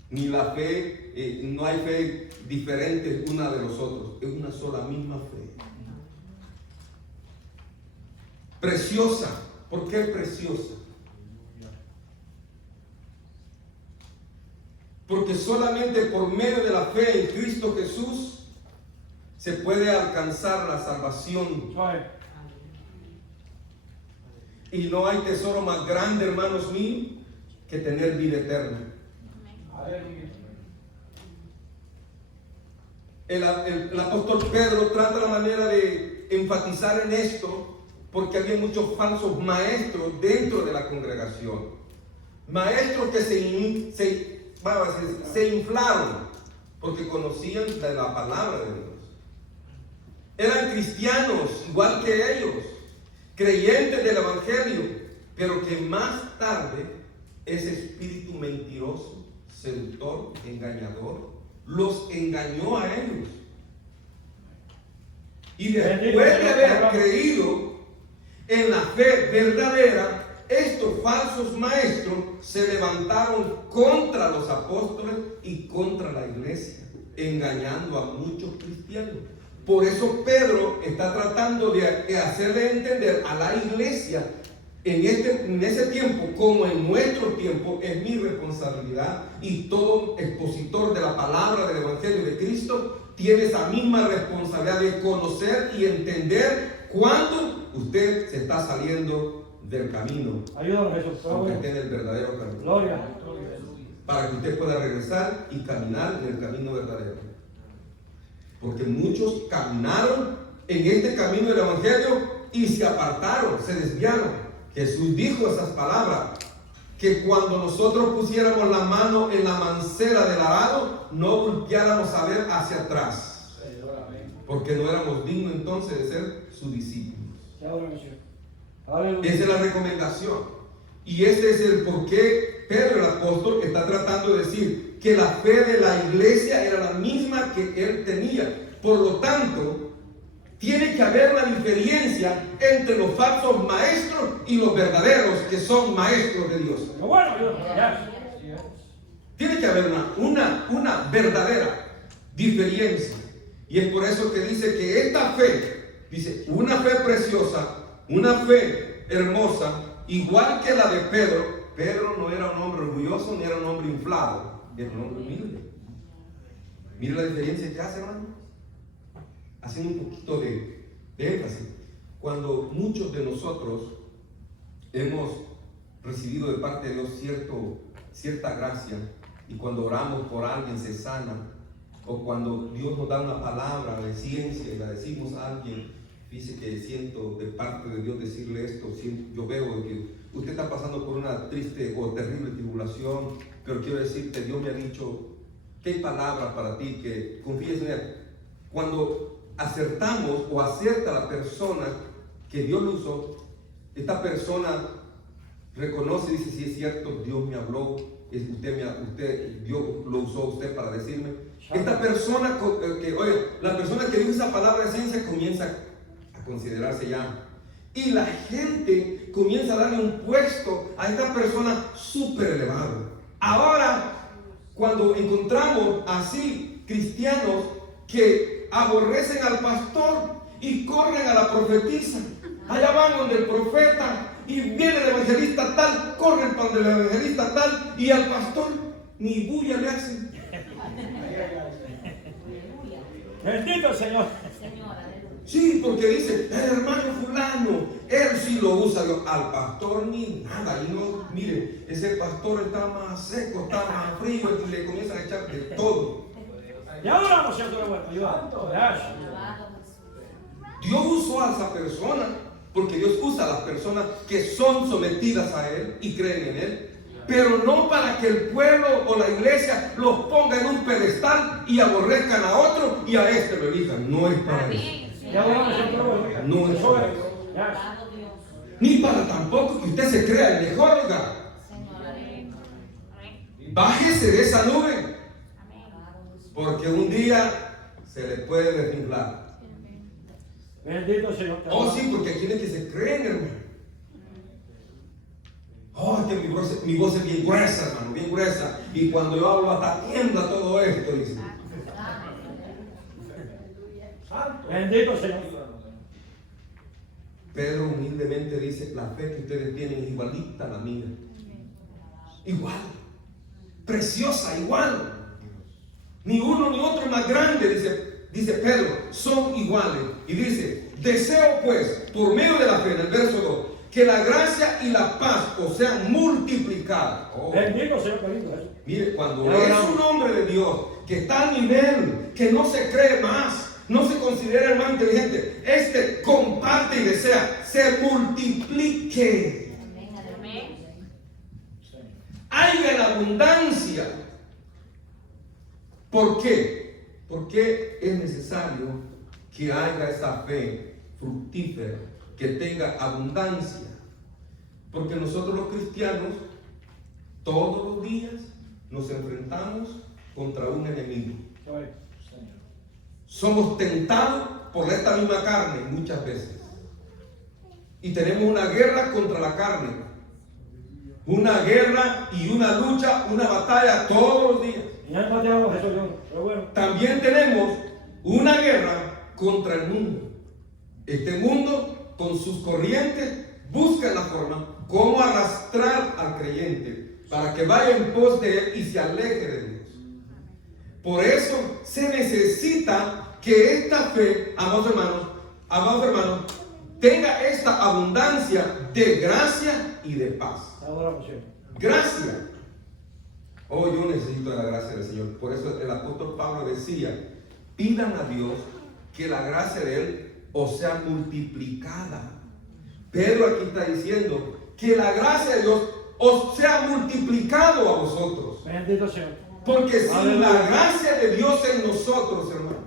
Ni la fe, no hay fe diferente una de los otros. Es una sola misma fe. Preciosa. ¿Por qué preciosa? Porque solamente por medio de la fe en Cristo Jesús se puede alcanzar la salvación. Y no hay tesoro más grande, hermanos míos, que tener vida eterna. El apóstol Pedro trata la manera de enfatizar en esto, porque había muchos falsos maestros dentro de la congregación. Maestros que se inflaron porque conocían de la palabra de Dios. Eran cristianos igual que ellos, creyentes del evangelio, pero que más tarde ese espíritu mentiroso, seductor, engañador, los engañó a ellos. Y después de haber creído en la fe verdadera, estos falsos maestros se levantaron contra los apóstoles y contra la iglesia, engañando a muchos cristianos. Por eso Pedro está tratando de hacerle entender a la iglesia en ese tiempo, como en nuestro tiempo, es mi responsabilidad, y todo expositor de la palabra del evangelio de Cristo tiene esa misma responsabilidad de conocer y entender cuándo usted se está saliendo del camino. Ayúdanos, Jesús. Porque esté en el verdadero camino. Gloria. Para que usted pueda regresar y caminar en el camino verdadero. Porque muchos caminaron en este camino del evangelio y se apartaron, se desviaron. Jesús dijo esas palabras, que cuando nosotros pusiéramos la mano en la mancera del arado, no volteáramos a ver hacia atrás, porque no éramos dignos entonces de ser sus discípulos. Aleluya. Esa es la recomendación. Y ese es el por qué Pedro, el apóstol, está tratando de decir que la fe de la iglesia era la misma que él tenía. Por lo tanto, tiene que haber una diferencia entre los falsos maestros y los verdaderos que son maestros de Dios. Bueno, ya. Tiene que haber una verdadera diferencia. Y es por eso que dice que esta fe, dice, una fe preciosa, una fe hermosa, igual que la de Pedro. Pedro no era un hombre orgulloso ni era un hombre inflado, era un hombre humilde. Mire la diferencia que hace, hermano. Haciendo un poquito de énfasis. Cuando muchos de nosotros hemos recibido de parte de Dios cierta gracia, y cuando oramos por alguien se sana, o cuando Dios nos da una palabra de ciencia y la decimos a alguien, dice que siento de parte de Dios decirle esto, yo veo que usted está pasando por una triste o terrible tribulación, pero quiero decirte, Dios me ha dicho que hay palabra para ti, que confíes en Él. Cuando acertamos o acierta la persona que Dios lo usó, esta persona reconoce y dice, sí es cierto, Dios me habló, Dios lo usó a usted para decirme. Esta persona, la persona que dijo esa palabra de ciencia comienza a considerarse ya. Y la gente comienza a darle un puesto a esta persona súper elevado. Ahora, cuando encontramos así cristianos que aborrecen al pastor y corren a la profetisa, allá van donde el profeta y viene el evangelista tal, corren para donde el evangelista tal, y al pastor ni bulla le hacen. Bendito el Señor. Sí, porque dice, el hermano fulano, él sí lo usa. Al pastor ni nada. Y no, mire, ese pastor está más seco, está más frío, y le comienzan a echar de todo. Y ahora vamos a hacer bueno. Dios usó a esa persona, porque Dios usa a las personas que son sometidas a Él y creen en Él, pero no para que el pueblo o la iglesia los ponga en un pedestal y aborrezcan a otro y a este lo elijan. No es para eso. No es para eso. Ni para tampoco que usted se crea el mejor lugar. Bájese de esa nube, porque un día se le puede desinflar. Bendito Señor. Oh, sí, porque hay quienes que se creen, hermano. Oh, es que mi voz es bien gruesa, hermano, bien gruesa. Y cuando yo hablo hasta tiembla todo esto, dice. Bendito Señor. Pedro humildemente dice, la fe que ustedes tienen es igualita a la mía. Igual. Preciosa, igual. Ni uno ni otro más grande, dice Pedro, son iguales. Y dice, deseo pues, por medio de la fe, en el verso 2, que la gracia y la paz os sean multiplicadas. Oh. Bendito Señor, bendito Jesús. Mire, cuando es un hombre de Dios que está al nivel, que no se cree más, no se considera el más inteligente, este comparte y desea se multiplique. Haya en abundancia. ¿Por qué? Porque es necesario que haya esa fe fructífera, que tenga abundancia. Porque nosotros los cristianos todos los días nos enfrentamos contra un enemigo. Somos tentados por esta misma carne muchas veces. Y tenemos una guerra contra la carne. Una guerra y una lucha, una batalla todos los días. También tenemos una guerra contra el mundo. Este mundo, con sus corrientes, busca la forma cómo arrastrar al creyente para que vaya en pos de él y se aleje de Dios. Por eso se necesita que esta fe, amados hermanos, tenga esta abundancia de gracia y de paz. Gracia. Oh, yo necesito la gracia del Señor. Por eso el apóstol Pablo decía, pidan a Dios que la gracia de Él os sea multiplicada. Pedro aquí está diciendo que la gracia de Dios os sea multiplicado a vosotros. Bendito Señor. Porque sin la gracia de Dios en nosotros, hermano,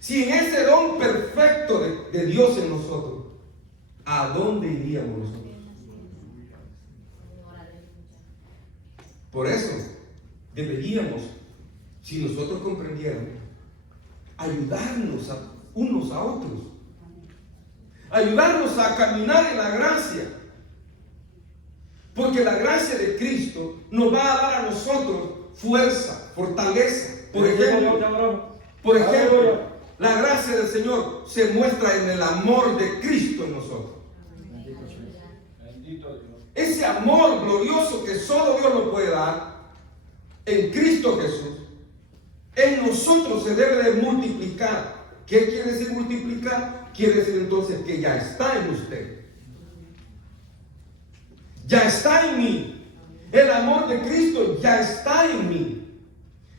sin ese don perfecto de Dios en nosotros, ¿a dónde iríamos nosotros? Por eso deberíamos, si nosotros comprendiéramos, ayudarnos unos a otros, ayudarnos a caminar en la gracia, porque la gracia de Cristo nos va a dar a nosotros fuerza, fortaleza. Por ejemplo, la gracia del Señor se muestra en el amor de Cristo en nosotros. Ese amor glorioso que solo Dios lo puede dar en Cristo Jesús, en nosotros se debe de multiplicar. ¿Qué quiere decir multiplicar? Quiere decir entonces que ya está en usted. Ya está en mí. El amor de Cristo ya está en mí.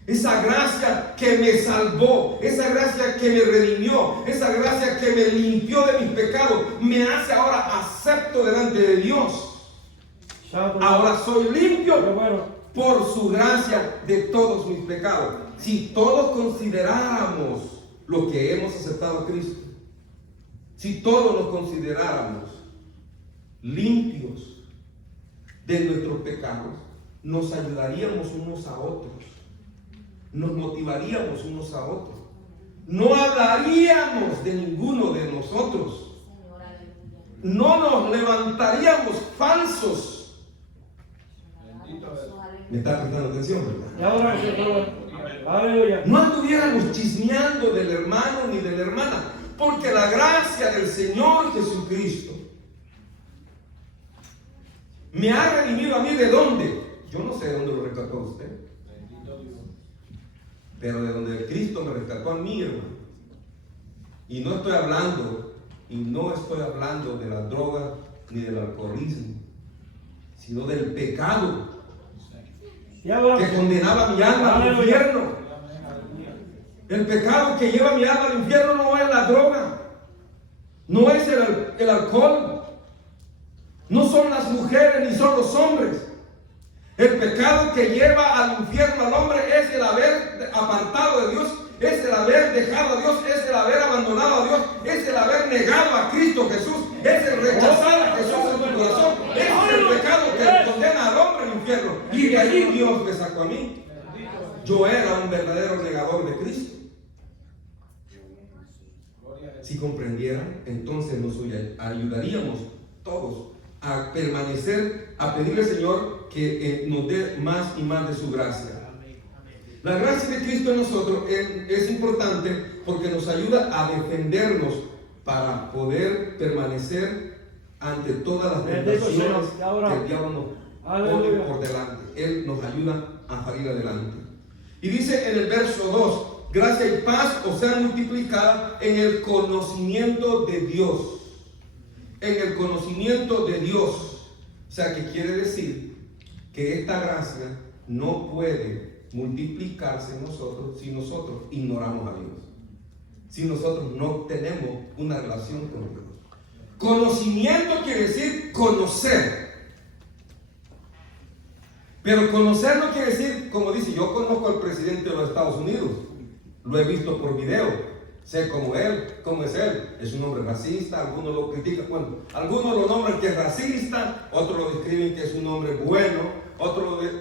Esa gracia que me salvó, esa gracia que me redimió, esa gracia que me limpió de mis pecados, me hace ahora acepto delante de Dios. Ahora soy limpio por su gracia de todos mis pecados. Si todos consideráramos lo que hemos aceptado a Cristo, si todos nos consideráramos limpios de nuestros pecados, nos ayudaríamos unos a otros, nos motivaríamos unos a otros, no hablaríamos de ninguno de nosotros, no nos levantaríamos falsos. ¿Me está prestando atención, verdad? No anduviéramos chismeando del hermano ni de la hermana, porque la gracia del Señor Jesucristo me ha redimido a mí. ¿De dónde? Yo no sé de dónde lo rescató a usted, pero de donde Cristo me rescató a mí, hermano. Y no estoy hablando de la droga ni del alcoholismo, sino del pecado que condenaba mi alma al infierno. El pecado que lleva mi alma al infierno no es la droga, no es el alcohol, no son las mujeres ni son los hombres. El pecado que lleva al infierno al hombre es el haber apartado de Dios, es el haber dejado a Dios, es el haber abandonado a Dios, es el haber negado a Cristo Jesús, es el rechazar a Jesús en tu corazón. Ese es el pecado que condena al hombre al infierno. Y de allí Dios me sacó a mí. Yo era un verdadero negador de Cristo. Si comprendieran, entonces nos ayudaríamos todos a permanecer, a pedirle al Señor que nos dé más y más de su gracia. La gracia de Cristo en nosotros es importante porque nos ayuda a defendernos para poder permanecer ante todas las tentaciones que el diablo nos pone por delante. Él nos ayuda a salir adelante. Y dice en el verso 2: gracia y paz os sean multiplicadas en el conocimiento de Dios. En el conocimiento de Dios. O sea, que quiere decir que esta gracia no puede multiplicarse en nosotros si nosotros ignoramos a Dios, si nosotros no tenemos una relación con Dios. Conocimiento quiere decir conocer, pero conocer no quiere decir, como dice, yo conozco al presidente de los Estados Unidos, lo he visto por video, sé cómo es él, es un hombre racista, algunos lo critican, bueno, algunos lo nombran que es racista, otros lo describen que es un hombre bueno,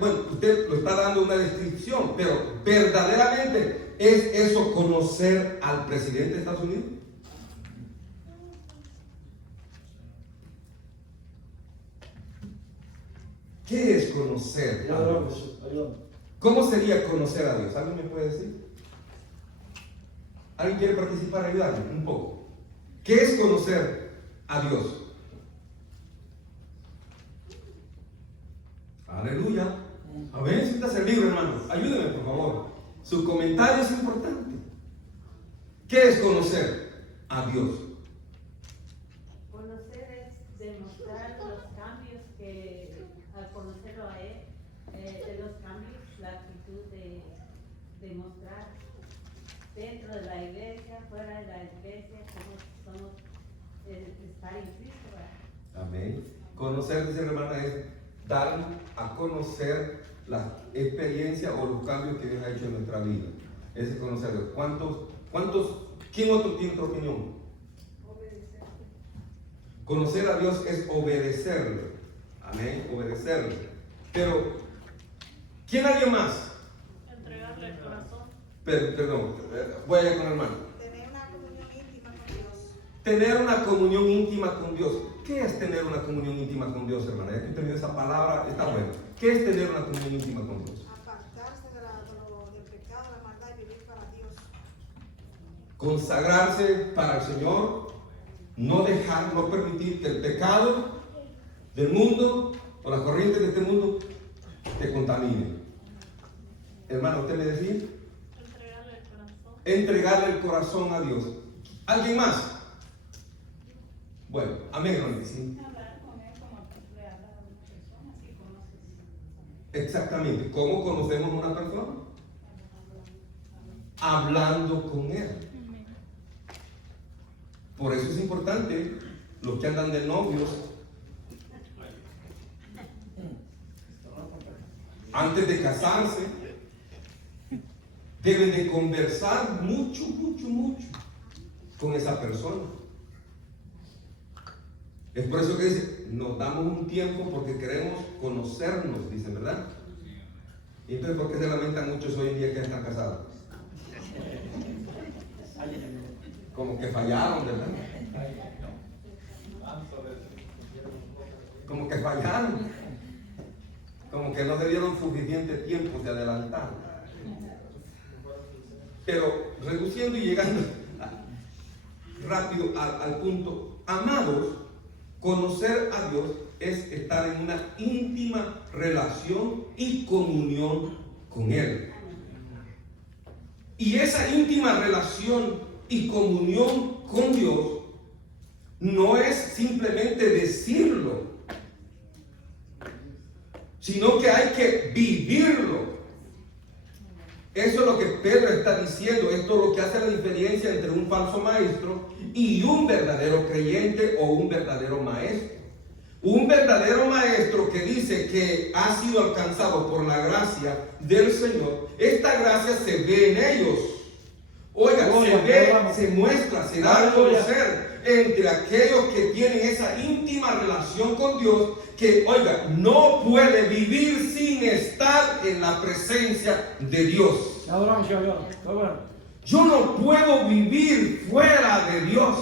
bueno, usted lo está dando una descripción, pero verdaderamente ¿es eso conocer al presidente de Estados Unidos? ¿Qué es conocer a Dios? ¿Cómo sería conocer a Dios? ¿Alguien me puede decir? ¿Alguien quiere participar? Ayudarme un poco. ¿Qué es conocer a Dios? Aleluya. A ver, siéntase el libro, hermano. Ayúdeme, por favor. Su comentario es importante. ¿Qué es conocer a Dios? Conocer es demostrar los cambios que, al conocerlo a Él, de los cambios, la actitud de demostrar dentro de la iglesia, fuera de la iglesia, cómo somos estar en Cristo, ¿verdad? Amén. Conocer, dice la hermana, es dar a conocer la experiencia o los cambios que Dios ha hecho en nuestra vida. Ese es conocer a Dios. ¿Quién otro tiene otra opinión? Conocer a Dios es obedecerle. Amén, obedecerle. Pero, ¿quién alguien más? Entregarle el corazón. Perdón, voy allá con el hermano. Tener una comunión íntima con Dios. Tener una comunión íntima con Dios. ¿Qué es tener una comunión íntima con Dios, hermana? Ya que usted me dio esa palabra, está bueno. ¿Qué es tener una comunión íntima con Dios? Apartarse del pecado, la maldad y vivir para Dios. Consagrarse para el Señor, no dejar, no permitir que el pecado del mundo o las corrientes de este mundo te contaminen. Hermano, ¿usted me decía? Entregarle el corazón. Entregarle el corazón a Dios. ¿Alguien más? Bueno, amén, hermano. ¿Sí? Hablar con él como le habla a una persona, así conoces. Exactamente. ¿Cómo conocemos a una persona? Hablando con él. Por eso es importante, los que andan de novios, antes de casarse, deben de conversar mucho con esa persona. Es por eso que dice, nos damos un tiempo porque queremos conocernos, dicen, ¿verdad? Y entonces, ¿por qué se lamentan muchos hoy en día que están casados? Como que fallaron, ¿verdad? Como que fallaron. Como que no se dieron suficiente tiempo, se adelantaron. Pero reduciendo y llegando rápido al punto, amados, conocer a Dios es estar en una íntima relación y comunión con Él. Y esa íntima relación y comunión con Dios no es simplemente decirlo, sino que hay que vivirlo. Eso es lo que Pedro está diciendo. Esto es lo que hace la diferencia entre un falso maestro y un verdadero creyente o un verdadero maestro. Un verdadero maestro que dice que ha sido alcanzado por la gracia del Señor, esta gracia se ve en ellos. Oiga, se ve, se muestra, se da a conocer entre aquellos que tienen esa íntima relación con Dios, que, oiga, no puede vivir sin estar en la presencia de Dios. Adoramos a Dios. Está bueno. Yo no puedo vivir fuera de Dios.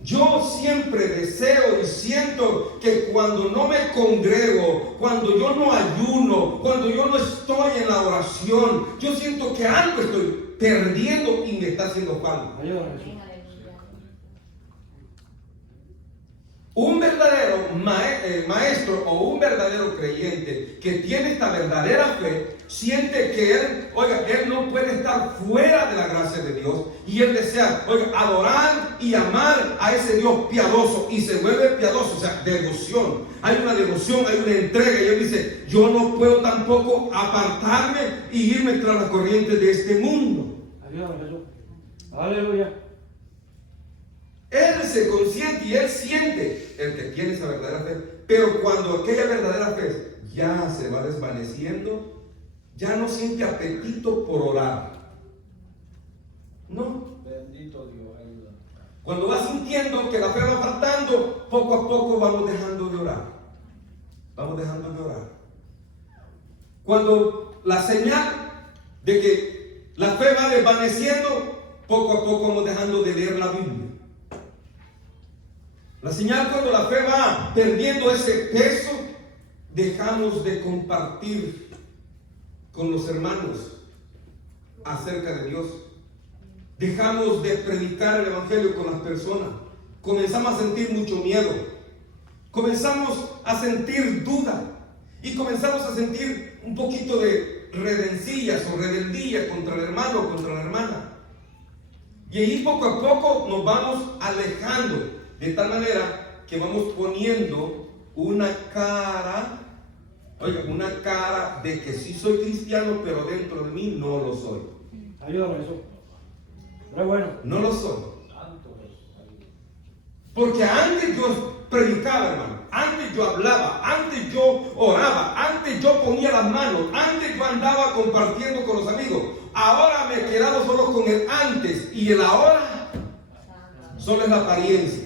Yo siempre deseo y siento que cuando no me congrego, cuando yo no ayuno, cuando yo no estoy en la oración, yo siento que algo estoy perdiendo y me está haciendo falta. Ayúdame, Jesús. Un verdadero maestro o un verdadero creyente que tiene esta verdadera fe, siente que él no puede estar fuera de la gracia de Dios, y él desea, adorar y amar a ese Dios piadoso, y se vuelve piadoso, o sea, devoción. Hay una devoción, hay una entrega, y él dice, yo no puedo tampoco apartarme y irme tras las corrientes de este mundo. Ayúdame, Jesús. Aleluya. Él se consiente y él siente, el que tiene esa verdadera fe. Pero cuando aquella verdadera fe ya se va desvaneciendo, ya no siente apetito por orar. No. Bendito Dios, ayuda. Cuando va sintiendo que la fe va faltando, poco a poco vamos dejando de orar. Vamos dejando de orar. Cuando la señal de que la fe va desvaneciendo, poco a poco vamos dejando de leer la Biblia. La señal cuando la fe va perdiendo ese peso, dejamos de compartir con los hermanos acerca de Dios. Dejamos de predicar el evangelio con las personas. Comenzamos a sentir mucho miedo. Comenzamos a sentir duda. Y comenzamos a sentir un poquito de redencillas o rebeldía contra el hermano o contra la hermana. Y ahí poco a poco nos vamos alejando. De tal manera que vamos poniendo una cara, una cara de que sí soy cristiano, pero dentro de mí no lo soy. Ayúdame, Jesús. Pero bueno. No lo soy. Porque antes yo predicaba, hermano. Antes yo hablaba. Antes yo oraba. Antes yo ponía las manos. Antes yo andaba compartiendo con los amigos. Ahora me he quedado solo con el antes. Y el ahora solo es la apariencia.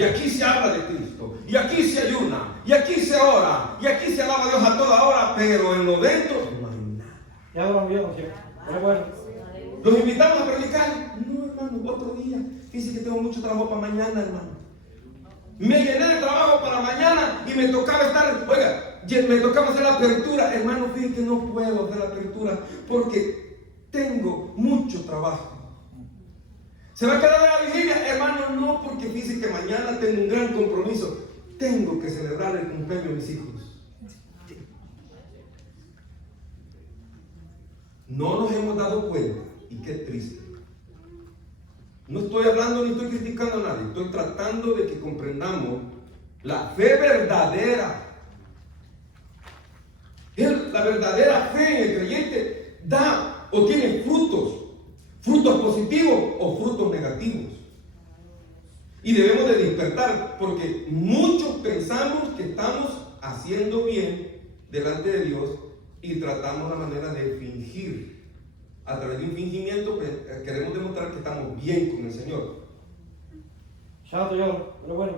y aquí se habla de Cristo, y aquí se ayuna, y aquí se ora, y aquí se alaba a Dios a toda hora, pero en lo dentro no hay nada. Ya hablamos bien, ¿cierto? Pero bueno. ¿Los invitamos a predicar? No, hermano, otro día. Dice que tengo mucho trabajo para mañana, hermano. Me llené de trabajo para mañana y me tocaba estar, oiga, me tocaba hacer la apertura. Hermano, fíjense que no puedo hacer la apertura porque tengo mucho trabajo. ¿Se va a quedar a la vigilia? Hermano, no, porque fíjense que mañana tengo un gran compromiso. Tengo que celebrar el cumpleaños de mis hijos. No nos hemos dado cuenta, y qué triste. No estoy hablando ni estoy criticando a nadie, estoy tratando de que comprendamos la fe verdadera. La verdadera fe en el creyente da o tiene frutos positivos o frutos negativos. Y debemos de despertar, porque muchos pensamos que estamos haciendo bien delante de Dios y tratamos la manera de fingir. A través de un fingimiento queremos demostrar que estamos bien con el Señor. Chato yo, pero bueno.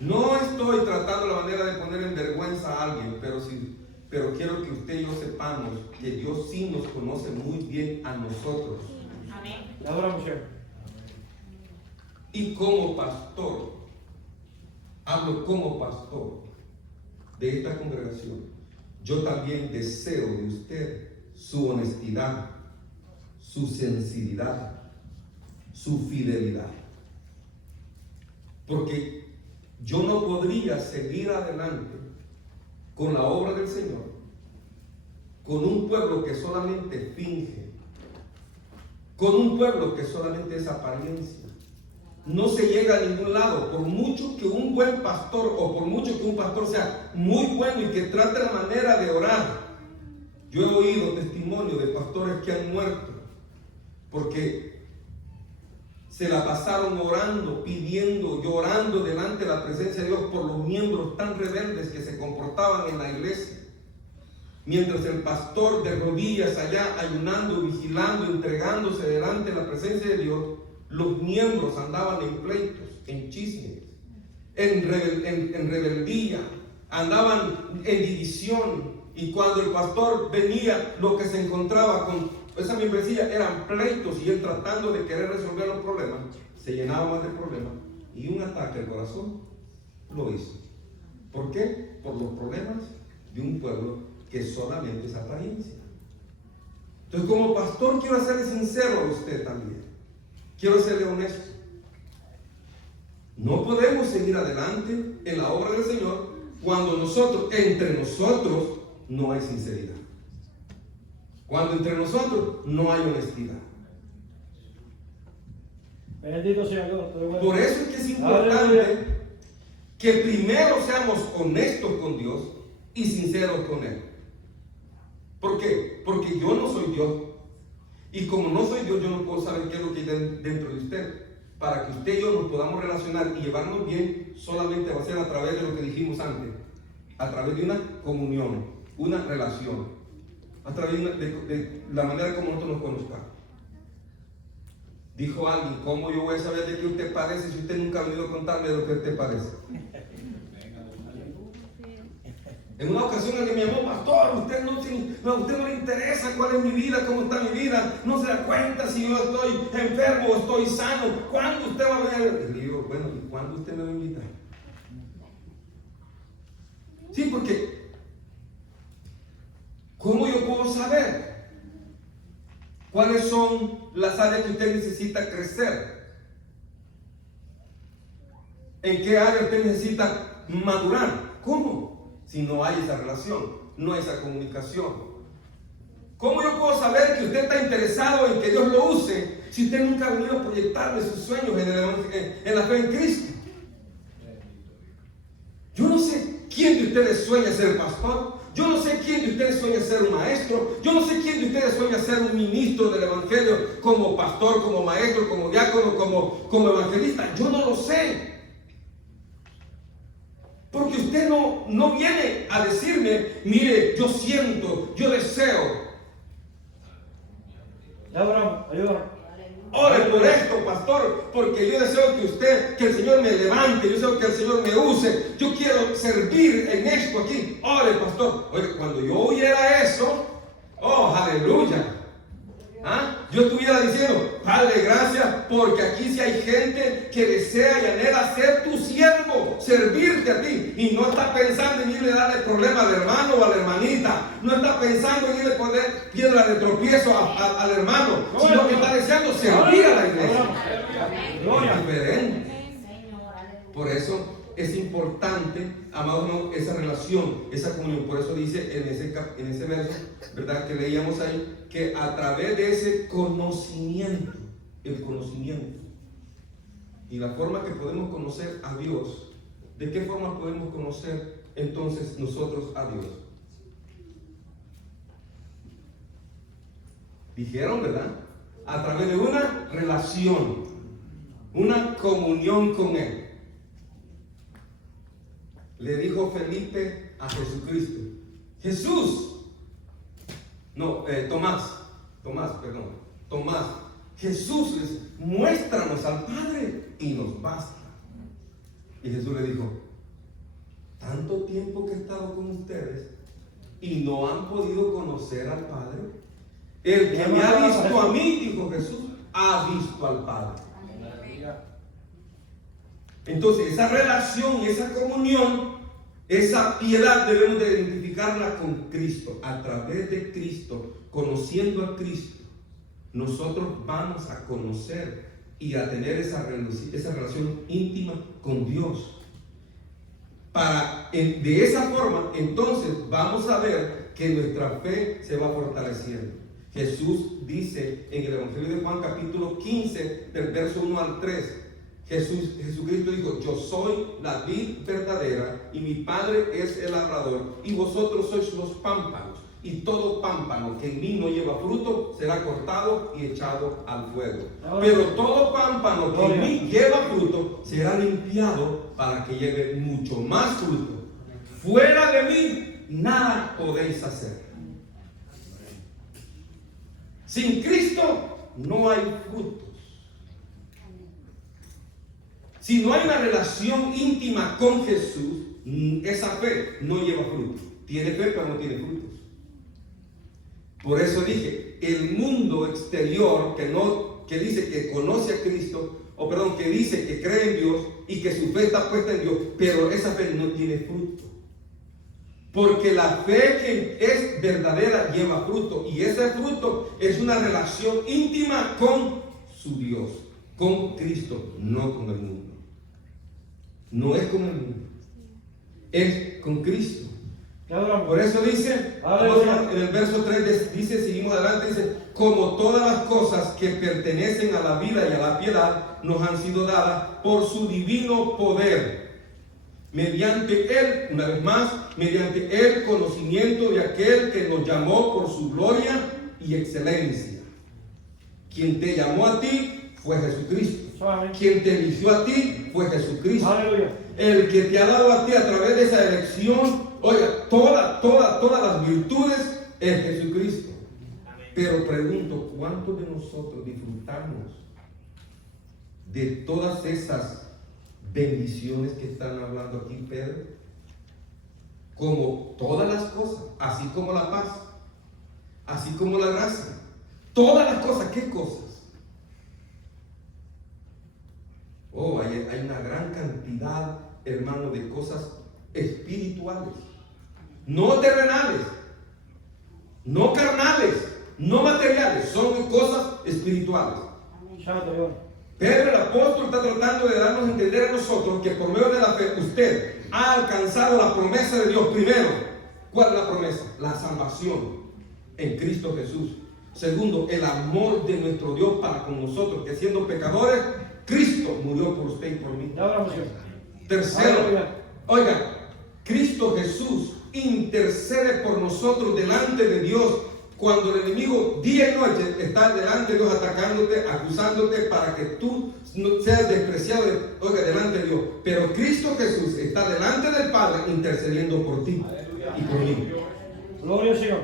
No estoy tratando la manera de poner en vergüenza a alguien, pero quiero que usted y yo sepamos que Dios sí nos conoce muy bien a nosotros. Ya hablamos, ¿cierto? Y como pastor, hablo como pastor de esta congregación, yo también deseo de usted su honestidad, su sensibilidad, su fidelidad. Porque yo no podría seguir adelante con la obra del Señor, con un pueblo que solamente finge, con un pueblo que solamente es apariencia. No se llega a ningún lado, por mucho que un buen pastor o por mucho que un pastor sea muy bueno y que trate la manera de orar. Yo he oído testimonios de pastores que han muerto porque se la pasaron orando, pidiendo, llorando delante de la presencia de Dios por los miembros tan rebeldes que se comportaban en la iglesia. Mientras el pastor de rodillas allá ayunando, vigilando, entregándose delante de la presencia de Dios, los miembros andaban en pleitos, en chismes, en rebeldía, andaban en división. Y cuando el pastor venía, lo que se encontraba con esa membresía eran pleitos, y él tratando de querer resolver los problemas, se llenaba más de problemas, y un ataque al corazón lo hizo. ¿Por qué? Por los problemas de un pueblo que solamente es apariencia. Entonces, como pastor, quiero serle sincero a usted también. Quiero serle honesto. No podemos seguir adelante en la obra del Señor cuando entre nosotros, no hay sinceridad. Cuando entre nosotros no hay honestidad. Bendito sea Dios. Por eso es que es importante que primero seamos honestos con Dios y sinceros con Él. ¿Por qué? Porque yo no soy Dios. Y como no soy Dios, yo no puedo saber qué es lo que hay dentro de usted. Para que usted y yo nos podamos relacionar y llevarnos bien, solamente va a ser a través de lo que dijimos antes. A través de una comunión, una relación. A través de la manera como nosotros nos conozcamos. Dijo alguien: ¿cómo yo voy a saber de qué usted padece si usted nunca ha venido a contarme de lo que usted padece? En una ocasión alguien me llamó: pastor, usted no le interesa cuál es mi vida, cómo está mi vida, no se da cuenta si yo estoy enfermo o estoy sano. ¿Cuándo usted va a venir? Y le digo: bueno, ¿y cuándo usted me va a invitar? Sí, porque ¿cómo yo puedo saber cuáles son las áreas que usted necesita crecer? ¿En qué área usted necesita madurar? ¿Cómo? Si no hay esa relación, no hay esa comunicación. ¿Cómo yo puedo saber que usted está interesado en que Dios lo use si usted nunca ha venido a proyectarle sus sueños en la fe en Cristo? Yo no sé quién de ustedes sueña ser pastor. Yo no sé quién de ustedes sueña ser un maestro. Yo no sé quién de ustedes sueña ser un ministro del evangelio, como pastor, como maestro, como diácono, como evangelista. Yo no lo sé. Porque usted no viene a decirme: mire, yo siento, yo deseo. Ya, Abraham, ayúdame. ore por esto, pastor, porque yo deseo que el Señor me levante, yo deseo que el Señor me use, yo quiero servir en esto aquí. Ore, pastor. Oye, cuando yo oyera eso, oh, aleluya. Yo estuviera diciendo, Padre, gracias, porque aquí sí hay gente que desea y anhela ser tu siervo, servirte a ti, y no está pensando en irle a darle problema al hermano o a la hermanita, no está pensando en irle a poner piedra de tropiezo al hermano, sino que está deseando servir a la iglesia. Es diferente. Por eso es importante, amados hermanos, esa relación, esa comunión. Por eso dice en ese verso, ¿verdad?, que leíamos ahí, que a través de ese conocimiento, el conocimiento y la forma que podemos conocer a Dios, ¿de qué forma podemos conocer entonces nosotros a Dios? Dijeron, ¿verdad? A través de una relación, una comunión con Él. Le dijo Felipe a Jesucristo, Tomás, Jesús les muéstranos al Padre y nos basta. Y Jesús le dijo, tanto tiempo que he estado con ustedes y no han podido conocer al Padre. El que me ha visto a mí, dijo Jesús, ha visto al Padre. Entonces esa relación y esa comunión, esa piedad debemos de identificarla con Cristo. A través de Cristo, conociendo a Cristo, nosotros vamos a conocer y a tener esa relación íntima con Dios. De esa forma, entonces vamos a ver que nuestra fe se va fortaleciendo. Jesús dice en el Evangelio de Juan capítulo 15, del verso 1 al 3, Jesucristo dijo, yo soy la vid verdadera y mi Padre es el labrador y vosotros sois los pámpanos, y todo pámpano que en mí no lleva fruto será cortado y echado al fuego. Pero todo pámpano que en mí lleva fruto será limpiado para que lleve mucho más fruto. Fuera de mí nada podéis hacer. Sin Cristo no hay frutos. Si no hay una relación íntima con Jesús, esa fe no lleva fruto. Tiene fe pero no tiene frutos. Por eso dije, el mundo exterior que dice que conoce a Cristo, que dice que cree en Dios y que su fe está puesta en Dios, pero esa fe no tiene fruto. Porque la fe que es verdadera lleva fruto, y ese fruto es una relación íntima con su Dios, con Cristo, no con el mundo. No es con el mundo, es con Cristo. Por eso dice, en el verso 3 dice, seguimos adelante, dice, como todas las cosas que pertenecen a la vida y a la piedad nos han sido dadas por su divino poder, mediante Él, una vez más, mediante el conocimiento de aquel que nos llamó por su gloria y excelencia. Quien te llamó a ti fue Jesucristo. Quien te eligió a ti fue Jesucristo. Aleluya. El que te ha dado a ti a través de esa elección, oiga, todas las virtudes es Jesucristo. Amén. Pero pregunto, ¿cuántos de nosotros disfrutamos de todas esas bendiciones que están hablando aquí Pedro? Como todas las cosas, así como la paz, así como la gracia, todas las cosas. ¿Qué cosas? Oh, hay una gran cantidad, hermano, de cosas espirituales, no terrenales, no carnales, no materiales, son cosas espirituales. Pedro el apóstol está tratando de darnos a entender a nosotros que por medio de la fe usted ha alcanzado la promesa de Dios. Primero, ¿cuál es la promesa? La salvación en Cristo Jesús. Segundo, el amor de nuestro Dios para con nosotros, que siendo pecadores, Cristo murió por usted y por mí. Tercero, oiga, Cristo Jesús intercede por nosotros delante de Dios. Cuando el enemigo día y noche está delante de Dios atacándote, acusándote para que tú no seas despreciado, delante de Dios. Pero Cristo Jesús está delante del Padre intercediendo por ti. Aleluya. Y por mí. Gloria al Señor.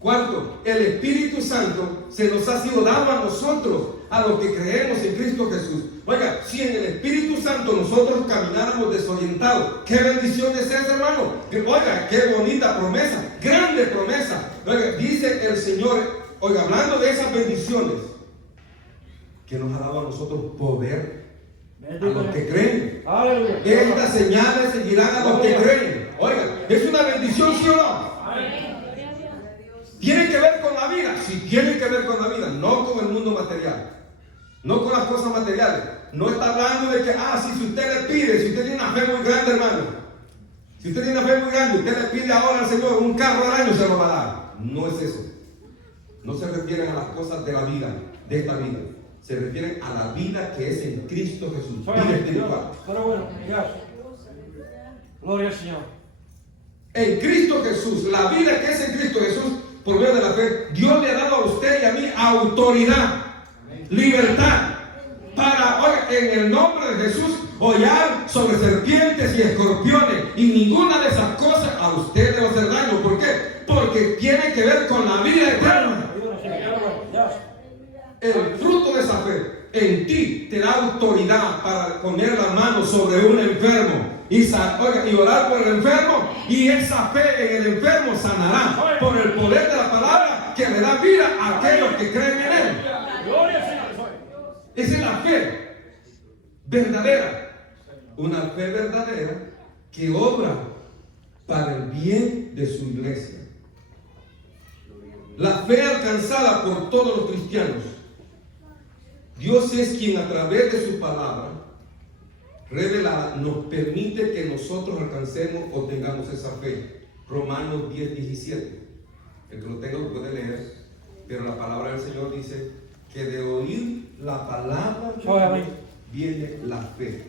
Cuarto, el Espíritu Santo se nos ha sido dado a nosotros a los que creemos en Cristo Jesús. Oiga, si en el Espíritu Santo nosotros camináramos desorientados, qué bendición es esa, hermano. Oiga, qué bonita promesa, grande promesa. Oiga, dice el Señor, oiga, hablando de esas bendiciones, que nos ha dado a nosotros poder a los que creen. Aleluya. Estas señales seguirán a los que creen. Oiga, ¿es una bendición, sí o no? ¿Tiene que ver con la vida? Sí, tiene que ver con la vida, no con el mundo material, no con las cosas materiales. No está hablando de que, si usted le pide, si usted tiene una fe muy grande, hermano, si usted tiene una fe muy grande, usted le pide ahora al Señor un carro al año, se lo va a dar. No es eso. No se refieren a las cosas de la vida, de esta vida. Se refieren a la vida que es en Cristo Jesús, vida espiritual. Pero bueno, gracias. Gloria al Señor. En Cristo Jesús, la vida que es en Cristo Jesús, por medio de la fe, Dios le ha dado a usted y a mí autoridad, libertad, para, oiga, en el nombre de Jesús, hollar sobre serpientes y escorpiones, y ninguna de esas cosas a usted le va a hacer daño. ¿Por qué? Porque tiene que ver con la vida eterna. El fruto de esa fe en ti te da autoridad para poner la mano sobre un enfermo y orar por el enfermo, y esa fe en el enfermo sanará por el poder de la palabra que le da vida a aquellos que creen en él. Esa es la fe verdadera, una fe verdadera que obra para el bien de su iglesia. La fe alcanzada por todos los cristianos. Dios es quien a través de su palabra revelada nos permite que nosotros alcancemos o tengamos esa fe. Romanos 10:17. El que lo tenga lo puede leer, pero la palabra del Señor dice que de oír la palabra viene la fe,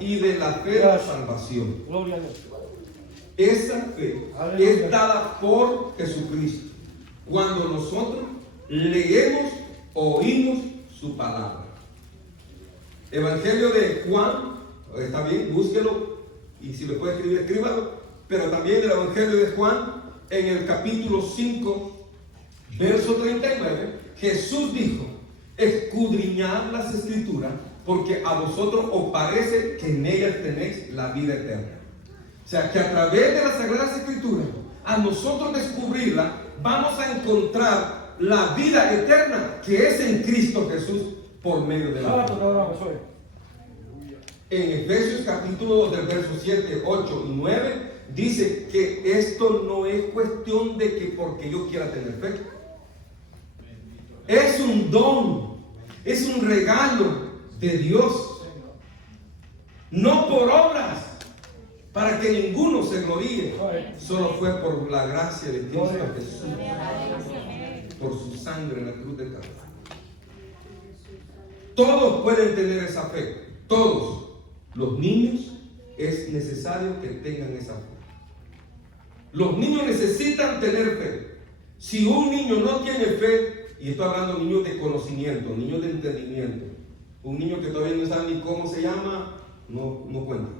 y de la fe la salvación. Gloria a Dios. Esa fe es dada por Jesucristo cuando nosotros leemos, oímos su palabra. Evangelio de Juan, está bien, búsquelo, y si lo puede escribir, escríbalo. Pero también del Evangelio de Juan, en el capítulo 5, verso 39, Jesús dijo: escudriñad las Escrituras, porque a vosotros os parece que en ellas tenéis la vida eterna. O sea, que a través de las Sagradas Escrituras, a nosotros descubrirla, vamos a encontrar la vida eterna que es en Cristo Jesús por medio de la fe. En Efesios capítulo 2 del verso 7, 8 y 9 dice que esto no es cuestión de que porque yo quiera tener fe. Es un don, es un regalo de Dios, no por obras, para que ninguno se gloríe. Solo fue por la gracia de Cristo Jesús, por su sangre en la cruz de Calvario. Todos pueden tener esa fe, todos. Los niños es necesario que tengan esa fe. Los niños necesitan tener fe. Si un niño no tiene fe, y estoy hablando de niños de conocimiento, niños de entendimiento, un niño que todavía no sabe ni cómo se llama, no cuenta.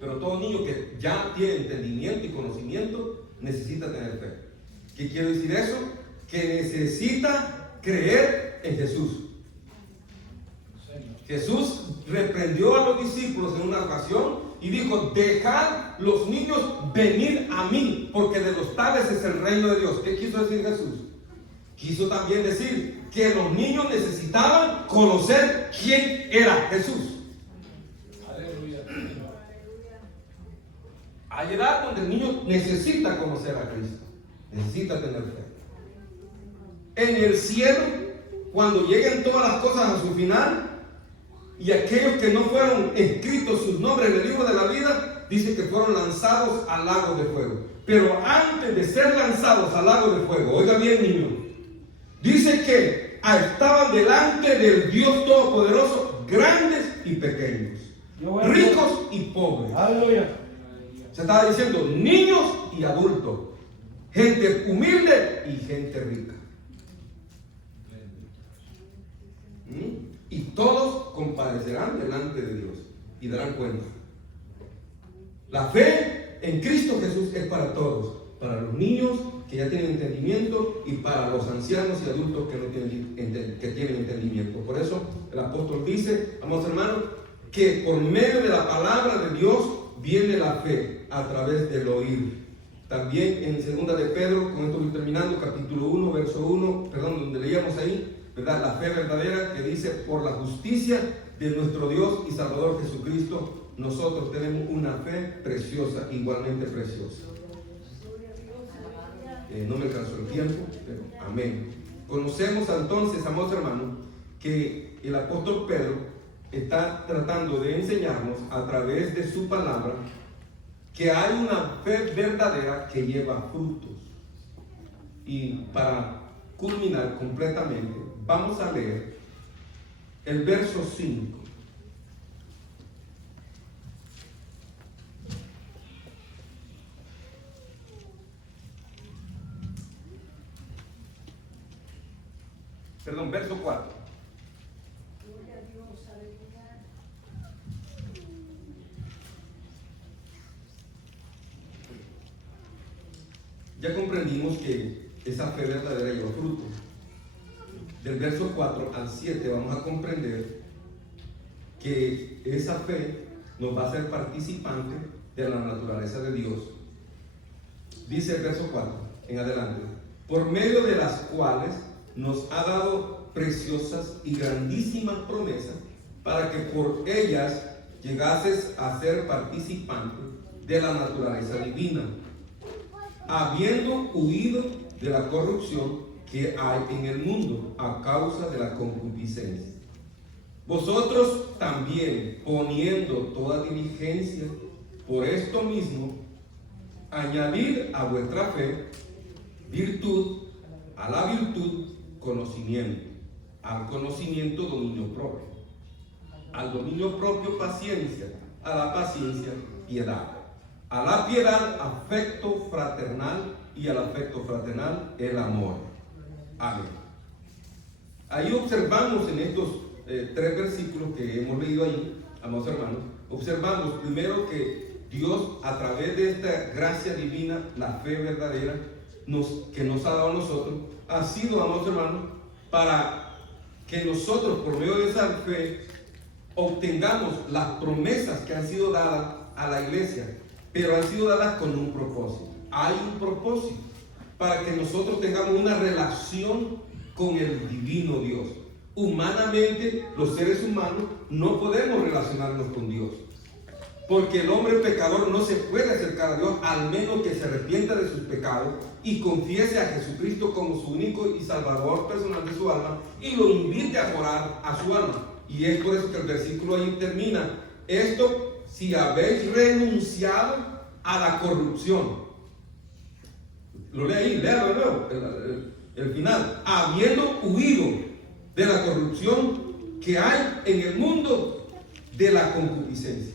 Pero todo niño que ya tiene entendimiento y conocimiento necesita tener fe. ¿Qué quiere decir eso? Que necesita creer en Jesús. Jesús reprendió a los discípulos en una ocasión y dijo: dejad los niños venir a mí, porque de los tales es el reino de Dios. ¿Qué quiso decir Jesús? Quiso también decir que los niños necesitaban conocer quién era Jesús. Hay edad donde el niño necesita conocer a Cristo, necesita tener fe. En el cielo, cuando lleguen todas las cosas a su final, y aquellos que no fueron escritos sus nombres en el libro de la vida, dice que fueron lanzados al lago de fuego. Pero antes de ser lanzados al lago de fuego, oiga bien, niño, dice que estaban delante del Dios Todopoderoso grandes y pequeños, ricos y pobres. Aleluya. Se estaba diciendo niños y adultos, gente humilde y gente rica. Y todos comparecerán delante de Dios y darán cuenta. La fe en Cristo Jesús es para todos, para los niños que ya tienen entendimiento y para los ancianos y adultos que no tienen, que tienen entendimiento. Por eso el apóstol dice, amados hermanos, que por medio de la palabra de Dios viene la fe a través del oír. También en 2 de Pedro, con esto voy terminando, capítulo 1, verso 1, perdón, donde leíamos ahí, ¿verdad? La fe verdadera que dice, por la justicia de nuestro Dios y Salvador Jesucristo, nosotros tenemos una fe preciosa, igualmente preciosa. No me alcanzó el tiempo, pero amén. Conocemos entonces, amados hermanos, que el apóstol Pedro está tratando de enseñarnos a través de su palabra que hay una fe verdadera que lleva frutos. Y para culminar completamente, vamos a leer el verso 5. Perdón, verso 4. Ya comprendimos que esa fe verdadera lleva fruto. Del verso 4 al 7 vamos a comprender que esa fe nos va a hacer participantes de la naturaleza de Dios. Dice el verso 4 en adelante, por medio de las cuales nos ha dado preciosas y grandísimas promesas para que por ellas llegases a ser participante de la naturaleza divina, habiendo huido de la corrupción que hay en el mundo a causa de la concupiscencia. Vosotros también, poniendo toda diligencia por esto mismo, añadid a vuestra fe virtud, a la virtud conocimiento, al conocimiento dominio propio, al dominio propio paciencia, a la paciencia piedad, a la piedad afecto fraternal y al afecto fraternal el amor. Amén. Ahí observamos en estos 3 versículos que hemos leído ahí, amados hermanos, observamos primero que Dios, a través de esta gracia divina, la fe verdadera que nos ha dado a nosotros, ha sido, amados hermanos, para que nosotros, por medio de esa fe, obtengamos las promesas que han sido dadas a la iglesia, pero han sido dadas con un propósito. Hay un propósito para que nosotros tengamos una relación con el divino Dios. Humanamente, los seres humanos no podemos relacionarnos con Dios, porque el hombre pecador no se puede acercar a Dios al menos que se arrepienta de sus pecados y confiese a Jesucristo como su único y salvador personal de su alma y lo invite a morar a su alma. Y es por eso que el versículo ahí termina: esto si habéis renunciado a la corrupción. Lo lee ahí, léalo de nuevo, el final. Habiendo huido de la corrupción que hay en el mundo de la concupiscencia.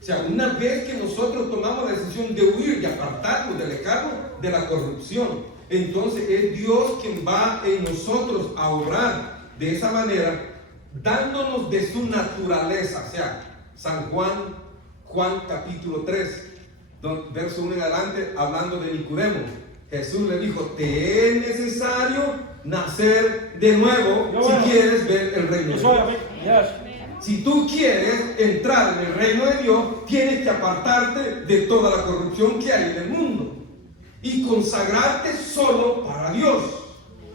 O sea, una vez que nosotros tomamos la decisión de huir y apartarnos del pecado, de la corrupción, entonces es Dios quien va en nosotros a obrar de esa manera, dándonos de su naturaleza. O sea, San Juan capítulo 3, verso 1 en adelante, hablando de Nicodemo, Jesús le dijo: te es necesario nacer de nuevo si quieres ver el reino de Dios. Si tú quieres entrar en el reino de Dios, tienes que apartarte de toda la corrupción que hay en el mundo y consagrarte solo para Dios.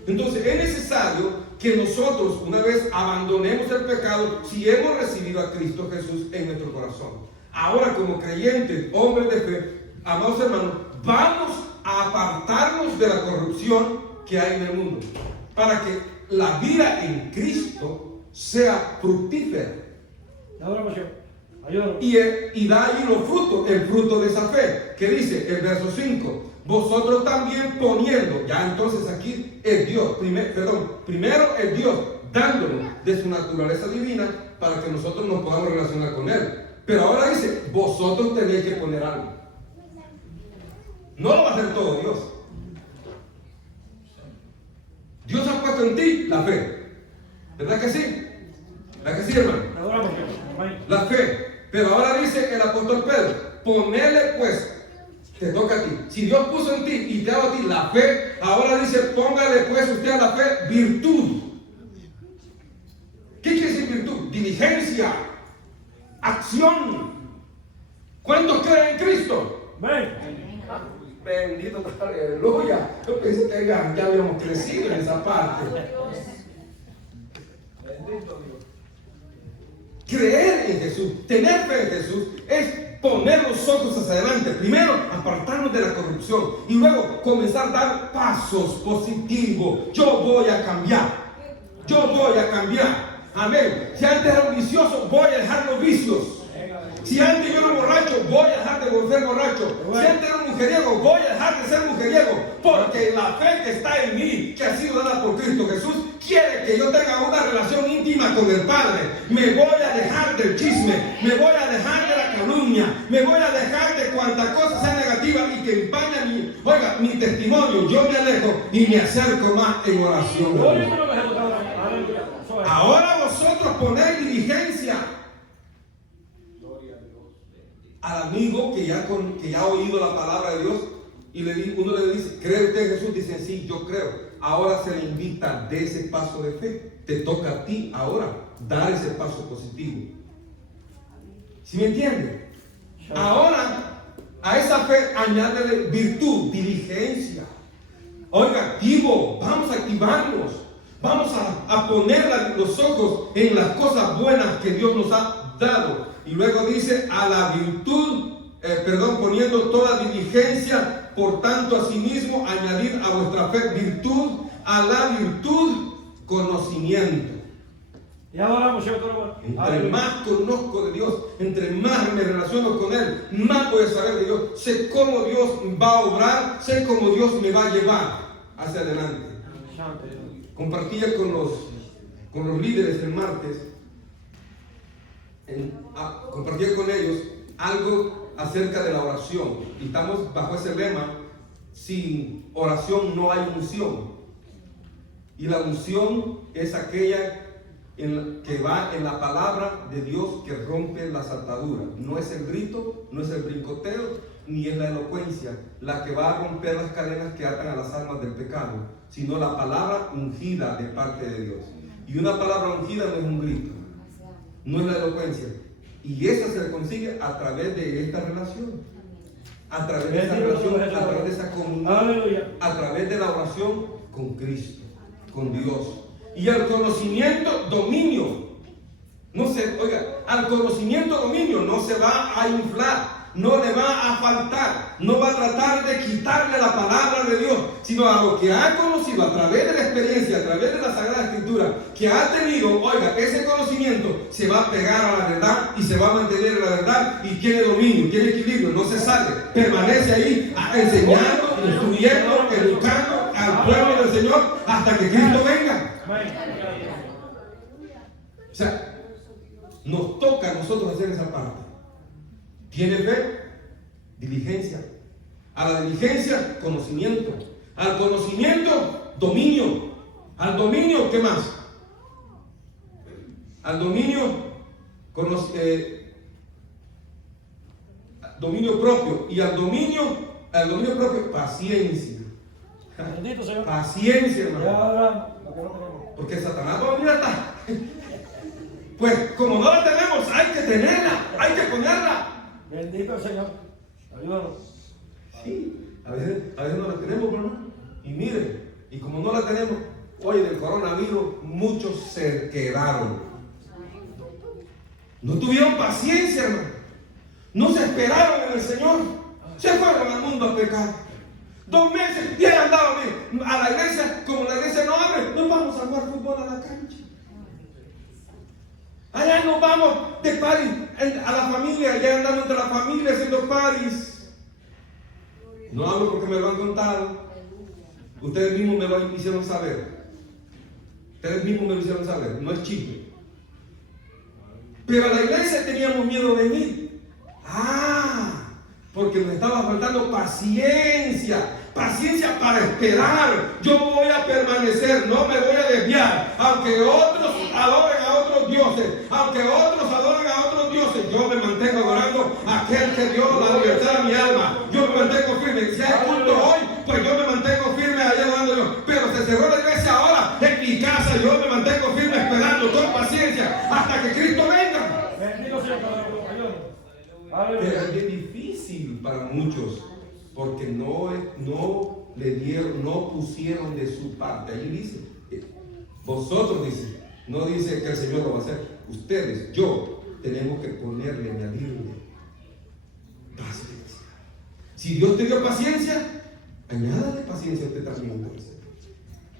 Entonces es necesario que nosotros, una vez abandonemos el pecado, si hemos recibido a Cristo Jesús en nuestro corazón, ahora como creyentes, hombres de fe, amados hermanos, vamos a apartarnos de la corrupción que hay en el mundo, para que la vida en Cristo sea fructífera y da allí los frutos, el fruto de esa fe, que dice el verso 5: vosotros también poniendo, ya entonces aquí es Dios, primero es Dios dándonos de su naturaleza divina para que nosotros nos podamos relacionar con Él, pero ahora dice: vosotros tenéis que poner algo. No lo va a hacer todo Dios. Dios ha puesto en ti la fe. ¿Verdad que sí? ¿Verdad que sí, hermano? La fe. Pero ahora dice el apóstol Pedro: ponele pues Te toca a ti. Si Dios puso en ti y te ha dado a ti la fe, ahora dice, póngale pues usted a la fe virtud. ¿Qué quiere decir virtud? Diligencia, acción. ¿Cuántos creen en Cristo? Amén. Bendito, aleluya. Yo pensé que ya habíamos crecido en esa parte. Bendito Dios. Creer en Jesús, tener fe en Jesús, es poner los ojos hacia adelante. Primero, apartarnos de la corrupción y luego comenzar a dar pasos positivos. Yo voy a cambiar. Yo voy a cambiar. Amén. Si antes era un vicioso, voy a dejar los vicios. Si antes yo era borracho, voy a dejar de ser borracho. Si antes era mujeriego, voy a dejar de ser mujeriego. Porque la fe que está en mí, que ha sido dada por Cristo Jesús, quiere que yo tenga una relación íntima con el Padre. Me voy a dejar del chisme, me voy a dejar de la calumnia, me voy a dejar de cuanta cosa sea negativa y que empaña mi testimonio. Yo me alejo y me acerco más en oración. Ahora vosotros ponéis diligencia. Al amigo que ya ha oído la palabra de Dios y uno le dice, ¿cree usted en Jesús? Dicen, sí, yo creo. Ahora se le invita de ese paso de fe. Te toca a ti ahora dar ese paso positivo. ¿Sí me entiende? Ahora a esa fe añádele virtud, diligencia. Oiga, activo, vamos a activarnos. Vamos a poner los ojos en las cosas buenas que Dios nos ha dado. Y luego dice, a la virtud, poniendo toda diligencia, por tanto asimismo añadir a vuestra fe virtud, a la virtud conocimiento. Y adoramos, Señor. Entre más conozco de Dios, entre más me relaciono con Él, más voy a saber de Dios. Sé cómo Dios va a obrar, sé cómo Dios me va a llevar hacia adelante. Compartía con los líderes el martes, compartía con ellos algo acerca de la oración. Y estamos bajo ese lema: sin oración no hay unción. Y la unción es aquella que va en la palabra de Dios, que rompe las ataduras. No es el grito, no es el brincoteo, ni es la elocuencia la que va a romper las cadenas que atan a las almas del pecado, sino la palabra ungida de parte de Dios. Y una palabra ungida no es un grito, no es la elocuencia. Y esa se consigue a través de esta relación, a través de esa relación, a través de esa comunión, a través de la oración con Cristo, con Dios. Y el conocimiento, dominio. Al conocimiento, dominio no se va a inflar, no le va a faltar, no va a tratar de quitarle la palabra de Dios, sino a lo que ha conocido a través de la experiencia, a través de la Sagrada Escritura, que ha tenido, ese conocimiento se va a pegar a la verdad y se va a mantener en la verdad y tiene dominio, tiene equilibrio, no se sale, permanece ahí enseñando, instruyendo, educando al pueblo del Señor hasta que Cristo venga. O sea, nos toca a nosotros hacer esa parte. ¿Tiene fe? Diligencia. A la diligencia, conocimiento. Al conocimiento, dominio. Al dominio, ¿qué más? Al dominio, dominio propio. Y al dominio propio, paciencia. Bendito Señor. Paciencia, hermano. Porque Satanás va a venir hasta. Pues como no la tenemos, hay que tenerla, hay que ponerla. Bendito Señor. Ayúdanos. Sí, a veces no la tenemos, hermano. Y mire, y como no la tenemos, hoy del coronavirus, muchos se quedaron. No tuvieron paciencia, hermano. No se esperaron en el Señor. Se fueron al mundo a pecar. 2 meses y han andado a la iglesia. Como la iglesia no abre, nos vamos a jugar fútbol a la cancha. Allá nos vamos de party a la familia. Allá andamos entre la familia haciendo parties. No hablo porque me lo han contado. Ustedes mismos me lo hicieron saber. No es chisme. Pero a la iglesia teníamos miedo de venir. Porque nos estaba faltando paciencia. Paciencia para esperar. Yo voy a permanecer, no me voy a desviar. Aunque otros adoren a otros dioses, yo me mantengo adorando aquel que dio la libertad a mi alma. Yo me mantengo firme. Si hay culto hoy, pues yo me mantengo firme allá donde yo. Pero se cerró la iglesia ahora en mi casa. Yo me mantengo firme esperando con paciencia hasta que Cristo venga. Bendito sea Padre, ayúdanos. Pero Aleluya. es bien difícil para muchos porque no pusieron de su parte. Ahí dice, vosotros dice, no dice que el Señor lo va a hacer. Ustedes, yo, tenemos que ponerle, añadirle paciencia. Si Dios te dio paciencia, añádale paciencia a usted también entonces.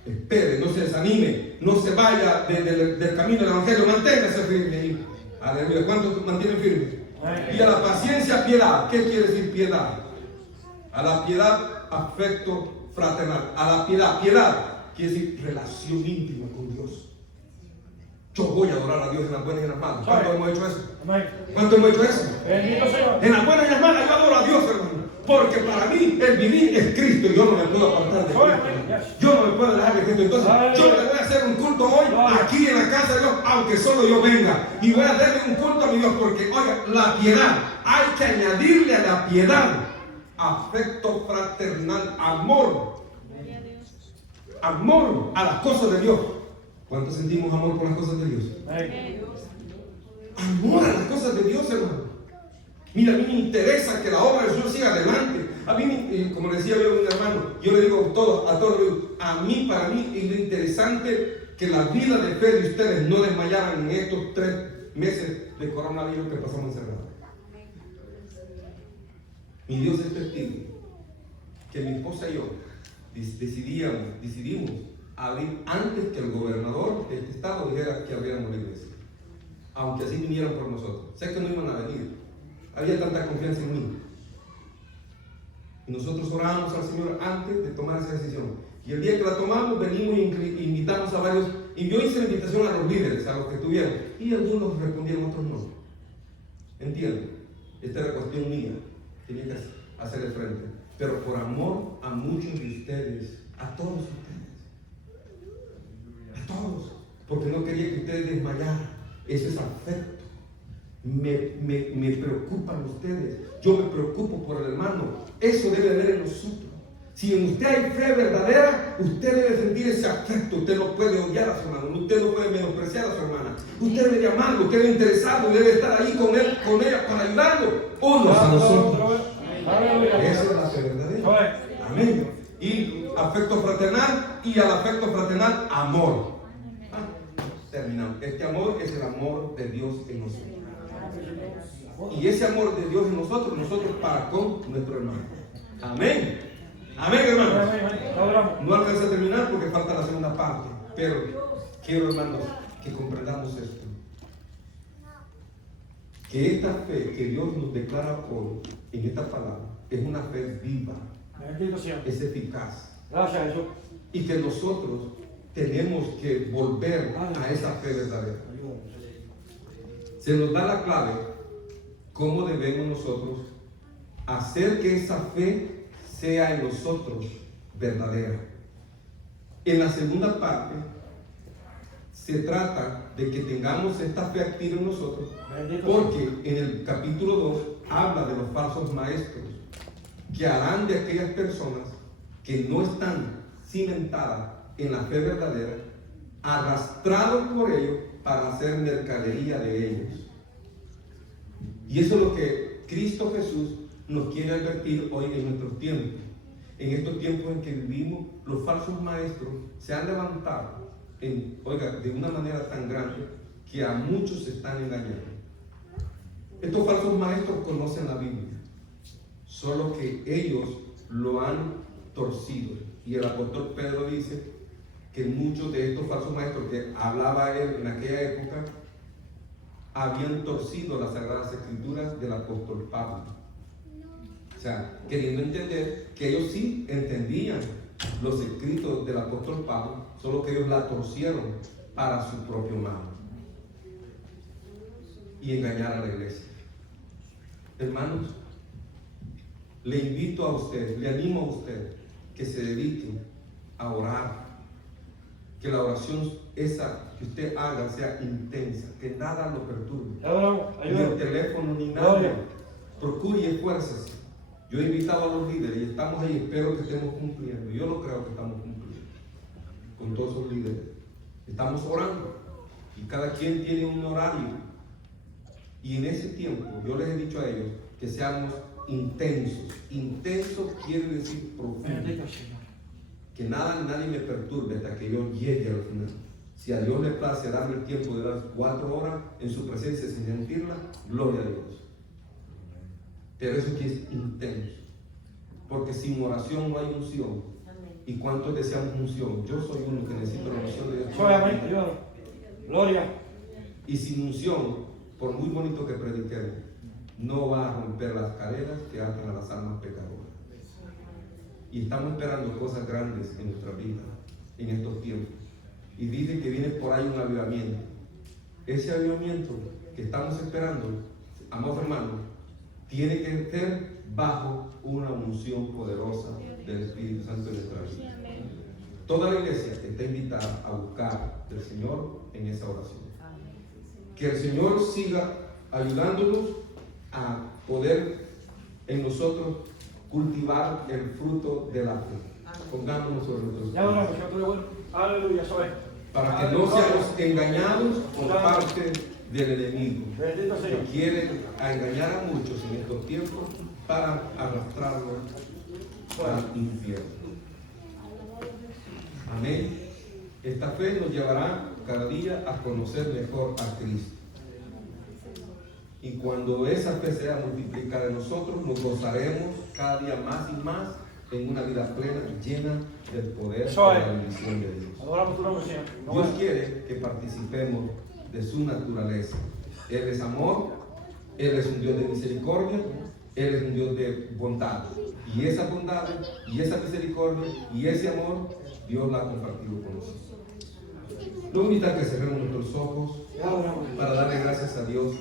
Espere, no se desanime, no se vaya del camino del Evangelio, manténgase firme ahí. Aleluya. ¿Cuántos mantienen firme? Y a la paciencia, piedad. ¿Qué quiere decir piedad? A la piedad, afecto fraternal. A la piedad quiere decir relación íntima con Dios. Yo voy a adorar a Dios en las buenas y en las malas. ¿Cuántos hemos hecho eso? ¿Cuántos hemos hecho eso? Bendito sea. En las buenas y en las malas yo adoro a Dios, hermano. Porque para mí el vivir es Cristo y yo no me puedo apartar de Cristo. Yo no me puedo dejar de Cristo. Entonces yo le voy a hacer un culto hoy aquí en la casa de Dios, aunque solo yo venga. Y voy a darle un culto a mi Dios porque, oiga, la piedad, hay que añadirle a la piedad afecto fraternal, amor. Amor a las cosas de Dios. ¿Cuánto sentimos amor por las cosas de Dios? Amor a las cosas de Dios, hermano. Mira, a mí me interesa que la obra del Señor siga adelante. A mí, como le decía yo a un hermano, yo le digo a todos, para mí es lo interesante que la vida de fe de ustedes no desmayaran en estos 3 meses de coronavirus que pasamos encerrados. Mi Dios es testigo que mi esposa y yo decidimos abrir antes que el gobernador de este estado dijera que abriéramos la iglesia. Aunque así vinieron por nosotros. Sé que no iban a venir. Había tanta confianza en mí. Y nosotros orábamos al Señor antes de tomar esa decisión. Y el día que la tomamos, venimos e invitamos a varios. Y yo hice la invitación a los líderes, a los que estuvieron. Y algunos respondieron, otros no. Entiendo. Esta era cuestión mía. Tenía que hacer el frente. Pero por amor a muchos de ustedes, a todos ustedes. A todos. Porque no quería que ustedes desmayaran. Ese es afecto. Me preocupan ustedes. Yo me preocupo por el hermano. Eso debe haber en nosotros. Si en usted hay fe verdadera, usted debe sentir ese afecto. Usted no puede odiar a su hermano. Usted no puede menospreciar a su hermana. Usted debe llamarlo. Usted debe interesarlo. Debe estar ahí con él, con ella, para ayudarlo. Unos a nosotros. Esa es la fe verdadera. Amén. Y afecto fraternal. Y al afecto fraternal, amor. Terminamos. Este amor es el amor de Dios en nosotros. Y ese amor de Dios en nosotros para con nuestro hermano. Amén. Amén, hermanos. No alcanza a terminar porque falta la segunda parte. Pero quiero, hermanos, que comprendamos esto. Que esta fe que Dios nos declara hoy en esta palabra es una fe viva. Es eficaz. Gracias, Jesús. Y que nosotros tenemos que volver a esa fe verdadera. Se nos da la clave cómo debemos nosotros hacer que esa fe sea en nosotros verdadera. En la segunda parte se trata de que tengamos esta fe activa en nosotros, porque en el capítulo 2 habla de los falsos maestros que harán de aquellas personas que no están cimentadas en la fe verdadera, arrastrados por ellos para hacer mercadería de ellos. Y eso es lo que Cristo Jesús nos quiere advertir hoy en nuestros tiempos. En estos tiempos en que vivimos, los falsos maestros se han levantado, de una manera tan grande que a muchos se están engañando. Estos falsos maestros conocen la Biblia, solo que ellos lo han torcido. Y el apóstol Pedro dice que muchos de estos falsos maestros que hablaba él en aquella época habían torcido las sagradas escrituras del apóstol Pablo. O sea, queriendo entender que ellos sí entendían los escritos del apóstol Pablo, solo que ellos la torcieron para su propio mal y engañar a la iglesia. Hermanos, le invito a usted, le animo a usted que se dediquen a orar, que la oración esa que usted haga sea intensa, que nada lo perturbe, ni el teléfono ni nada. procure y esfuércese. Yo he invitado a los líderes y estamos ahí, espero que estemos cumpliendo. Yo no creo que estamos cumpliendo con todos esos líderes. Estamos orando y cada quien tiene un horario. Y en ese tiempo yo les he dicho a ellos que seamos intensos. Intenso quiere decir profundo. Bendito Señor. Que nada ni nadie me perturbe hasta que yo llegue al final. Si a Dios le place darme el tiempo de las 4 horas en su presencia sin sentirla, gloria a Dios. Pero eso que es intenso. Porque sin oración no hay unción. ¿Y cuántos deseamos unción? Yo soy uno que necesito la unción de Dios. Solamente Dios. Gloria. Y sin unción, por muy bonito que prediquemos, no va a romper las cadenas que atan a las almas pecadoras. Y estamos esperando cosas grandes en nuestra vida, en estos tiempos. Y dice que viene por ahí un avivamiento. Ese avivamiento que estamos esperando, amados hermanos, tiene que ser bajo una unción poderosa del Espíritu Santo en nuestra vida. Toda la iglesia está invitada a buscar del Señor en esa oración. Que el Señor siga ayudándonos a poder en nosotros cultivar el fruto de la fe. Pongámonos sobre nosotros. Ya oramos, ya todo bueno. Aleluya, soy. Para que no seamos engañados por parte del enemigo, Bendito que Señor. quiere engañar a muchos en estos tiempos para arrastrarlos al infierno. Amén. Esta fe nos llevará cada día a conocer mejor a Cristo. Y cuando esa fe sea multiplicada en nosotros, nos gozaremos cada día más y más en una vida plena, llena del poder y la bendición de Dios. Adoramos tu nombre, Señor. Dios quiere que participemos de su naturaleza. Él es amor, Él es un Dios de misericordia, Él es un Dios de bondad. Y esa bondad, y esa misericordia, y ese amor, Dios la ha compartido con nosotros. Lo único es que cerremos nuestros ojos Ya oramos. para darle gracias a Dios